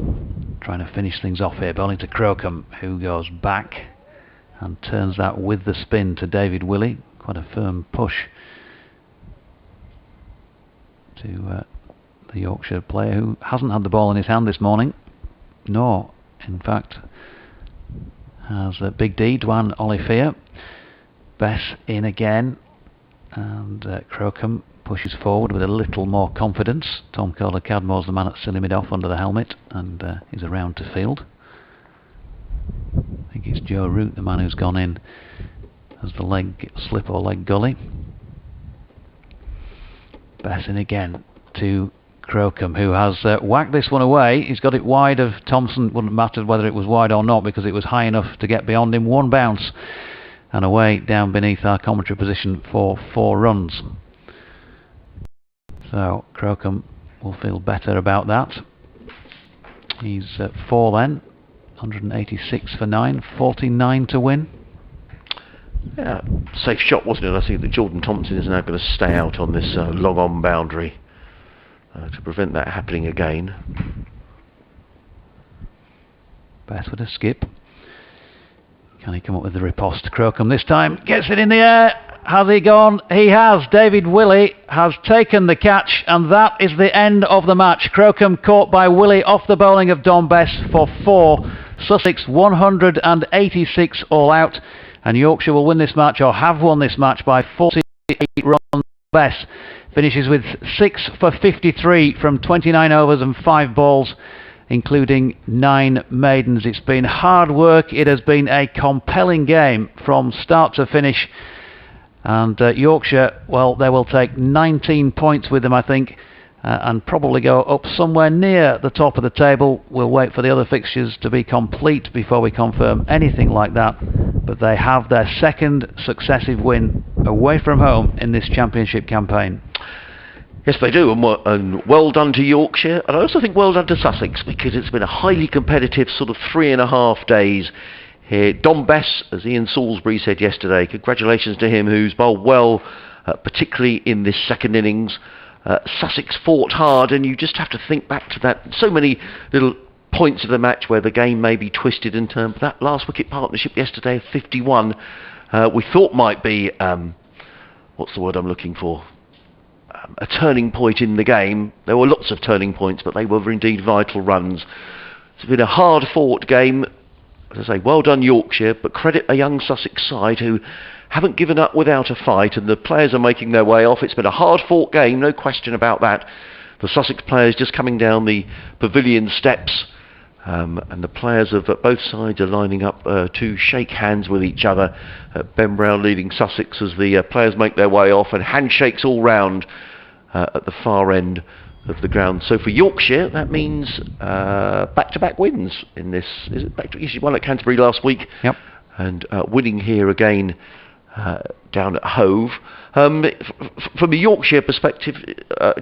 trying to finish things off here, bowling to Crocombe, who goes back and turns that with the spin to David Willey. Quite a firm push to the Yorkshire player, who hasn't had the ball in his hand this morning, nor in fact has Big D, Dwan Olivier. Bess in again, and Crocombe pushes forward with a little more confidence. Tom Kohler-Cadmore's the man at silly mid-off under the helmet, and he's around to field. I think it's Joe Root, the man who's gone in as the leg slip or leg gully. Bess in again to Crocombe, who has whacked this one away. He's got it wide of Thompson. Wouldn't matter whether it was wide or not, because it was high enough to get beyond him. One bounce and away down beneath our commentary position for 4 runs. So Crocombe will feel better about that. He's 4 then, 186 for 9, 49 to win. Yeah, safe shot, wasn't it? I think that Jordan Thompson is now going to stay out on this long on boundary to prevent that happening again. Bess with a skip. Can he come up with the riposte? Crocombe this time gets it in the air. Has he gone? He has. David Willey has taken the catch, and that is the end of the match. Crocombe caught by Willey off the bowling of Don Bess for 4. Sussex 186 all out, and Yorkshire will win this match, or have won this match, by 48 runs. Bess finishes with 6 for 53 from 29 overs and 5 balls, including 9 maidens. It's been hard work. It has been a compelling game from start to finish. And Yorkshire, well, they will take 19 points with them, I think, and probably go up somewhere near the top of the table. We'll wait for the other fixtures to be complete before we confirm anything like that. But they have their 2nd successive win away from home in this championship campaign. Yes, they do, and well done to Yorkshire, and I also think well done to Sussex, because it's been a highly competitive sort of 3.5 days here. Don Bess, as Ian Salisbury said yesterday, congratulations to him, who's bowled well, particularly in this 2nd innings. Sussex fought hard, and you just have to think back to that. So many little points of the match where the game may be twisted and turned. But that last wicket partnership yesterday of 51, we thought might be, what's the word I'm looking for? A turning point in the game. There were lots of turning points, but they were indeed vital runs. It's been a hard-fought game. As I say, well done Yorkshire, but credit a young Sussex side who haven't given up without a fight, and the players are making their way off. It's been a hard-fought game, no question about that. The Sussex players just coming down the pavilion steps, and the players of both sides are lining up to shake hands with each other. Ben Brown leading Sussex as the players make their way off, and handshakes all round at the far end of the ground. So for Yorkshire, that means back-to-back wins in this. Is it back-to-back? You won at Canterbury last week. Yep. And winning here again down at Hove. From a Yorkshire perspective,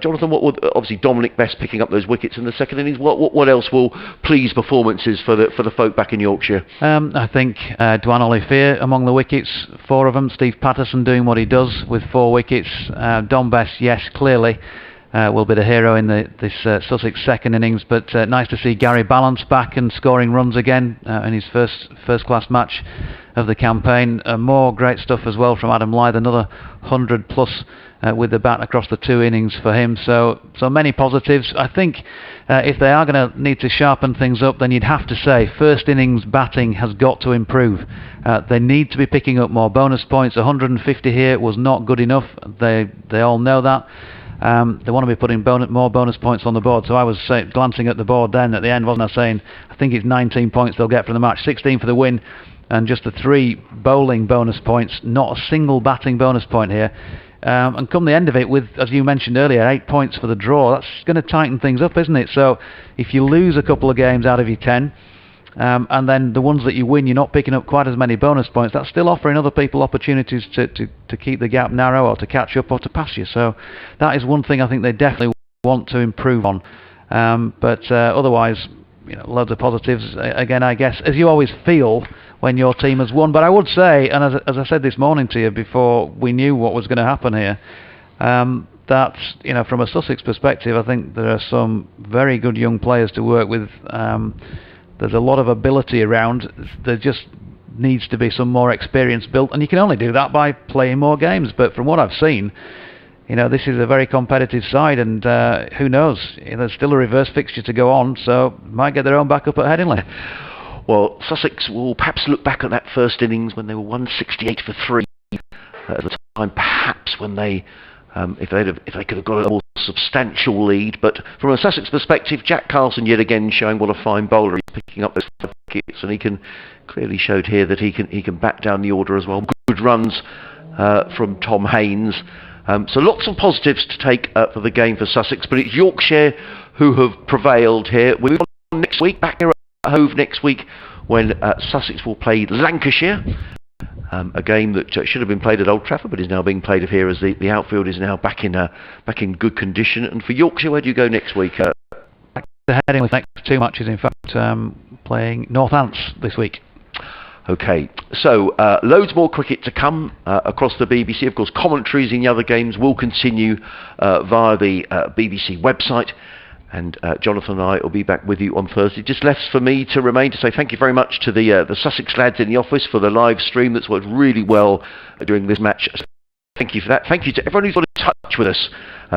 Jonathan, what would, obviously Dominic Bess picking up those wickets in the 2nd innings. What else will please performances for the folk back in Yorkshire? I think Dwan Olivier among the wickets, 4 of them. Steve Patterson doing what he does with 4 wickets. Don Bess, yes, clearly will be the hero in this Sussex 2nd innings. But nice to see Gary Balance back and scoring runs again in his first-class match of the campaign. More great stuff as well from Adam Lyth, another 100 plus with the bat across the 2 innings for him. So many positives. I think if they are going to need to sharpen things up, then you'd have to say 1st innings batting has got to improve. They need to be picking up more bonus points. 150 here was not good enough. They all know that. They want to be putting more bonus points on the board. So I was glancing at the board then at the end, wasn't I, saying I think it's 19 points they'll get from the match, 16 for the win, and just the 3 bowling bonus points, not a single batting bonus point here. And come the end of it with, as you mentioned earlier, 8 points for the draw. That's going to tighten things up, isn't it? So if you lose a couple of games out of your 10, and then the ones that you win, you're not picking up quite as many bonus points, that's still offering other people opportunities to keep the gap narrow, or to catch up, or to pass you. So that is one thing I think they definitely want to improve on. But otherwise, loads of positives. Again, I guess, as you always feel when your team has won. But I would say, and as I said this morning to you before we knew what was going to happen here, that, you know, from a Sussex perspective, I think there are some very good young players to work with. There's a lot of ability around. There just needs to be some more experience built, and you can only do that by playing more games. But from what I've seen, you know, this is a very competitive side, and who knows? There's still a reverse fixture to go on, so might get their own back up at Headingley. Well, Sussex will perhaps look back at that first innings when they were 168 for 3 at the time, perhaps when they, if they could have got a more substantial lead. But from a Sussex perspective, Jack Carlson yet again showing what a fine bowler. He's picking up those 5 wickets, and he can clearly showed here that he can back down the order as well. Good runs from Tom Haynes. So lots of positives to take for the game for Sussex, but it's Yorkshire who have prevailed here. We'll be on next week, back here at Hove next week, when Sussex will play Lancashire. A game that should have been played at Old Trafford, but is now being played here as the outfield is now back in good condition. And for Yorkshire, where do you go next week? Back to Headingley next 2 matches, in fact, playing Northants this week. Okay, so loads more cricket to come across the BBC. Of course, commentaries in the other games will continue via the BBC website. And Jonathan and I will be back with you on Thursday. Just left for me to remain to say thank you very much to the Sussex lads in the office for the live stream that's worked really well during this match. Thank you for that. Thank you to everyone who's got in touch with us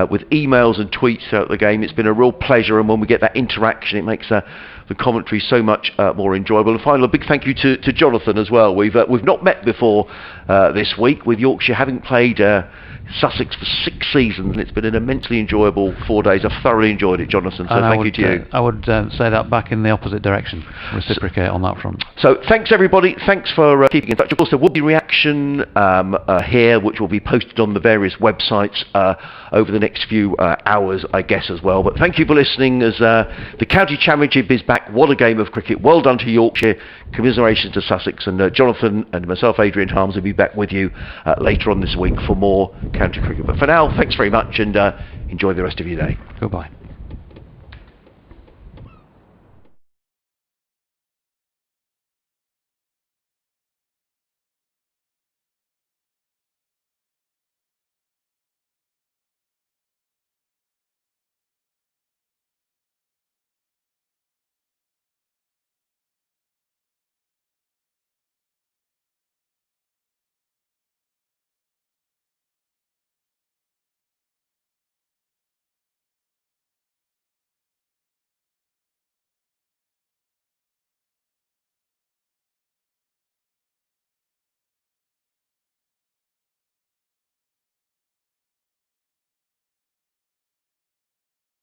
with emails and tweets throughout the game. It's been a real pleasure, and when we get that interaction, it makes the commentary so much more enjoyable. And finally, a big thank you to Jonathan as well. We've not met before this week, with Yorkshire having played Sussex for 6 seasons, and it's been an immensely enjoyable 4 days. I've thoroughly enjoyed it, Jonathan, so thank you to you. I would say that back in the opposite direction, reciprocate on that front. So thanks everybody, thanks for keeping in touch. Of course, there will be reaction here, which will be posted on the various websites over the next few hours, I guess, as well. But thank you for listening as the County Championship is back. What a game of cricket. Well done to Yorkshire, commiserations to Sussex, and Jonathan and myself, Adrian Harms, will be back with you later on this week for more county cricket. But for now, thanks very much, and enjoy the rest of your day. Goodbye.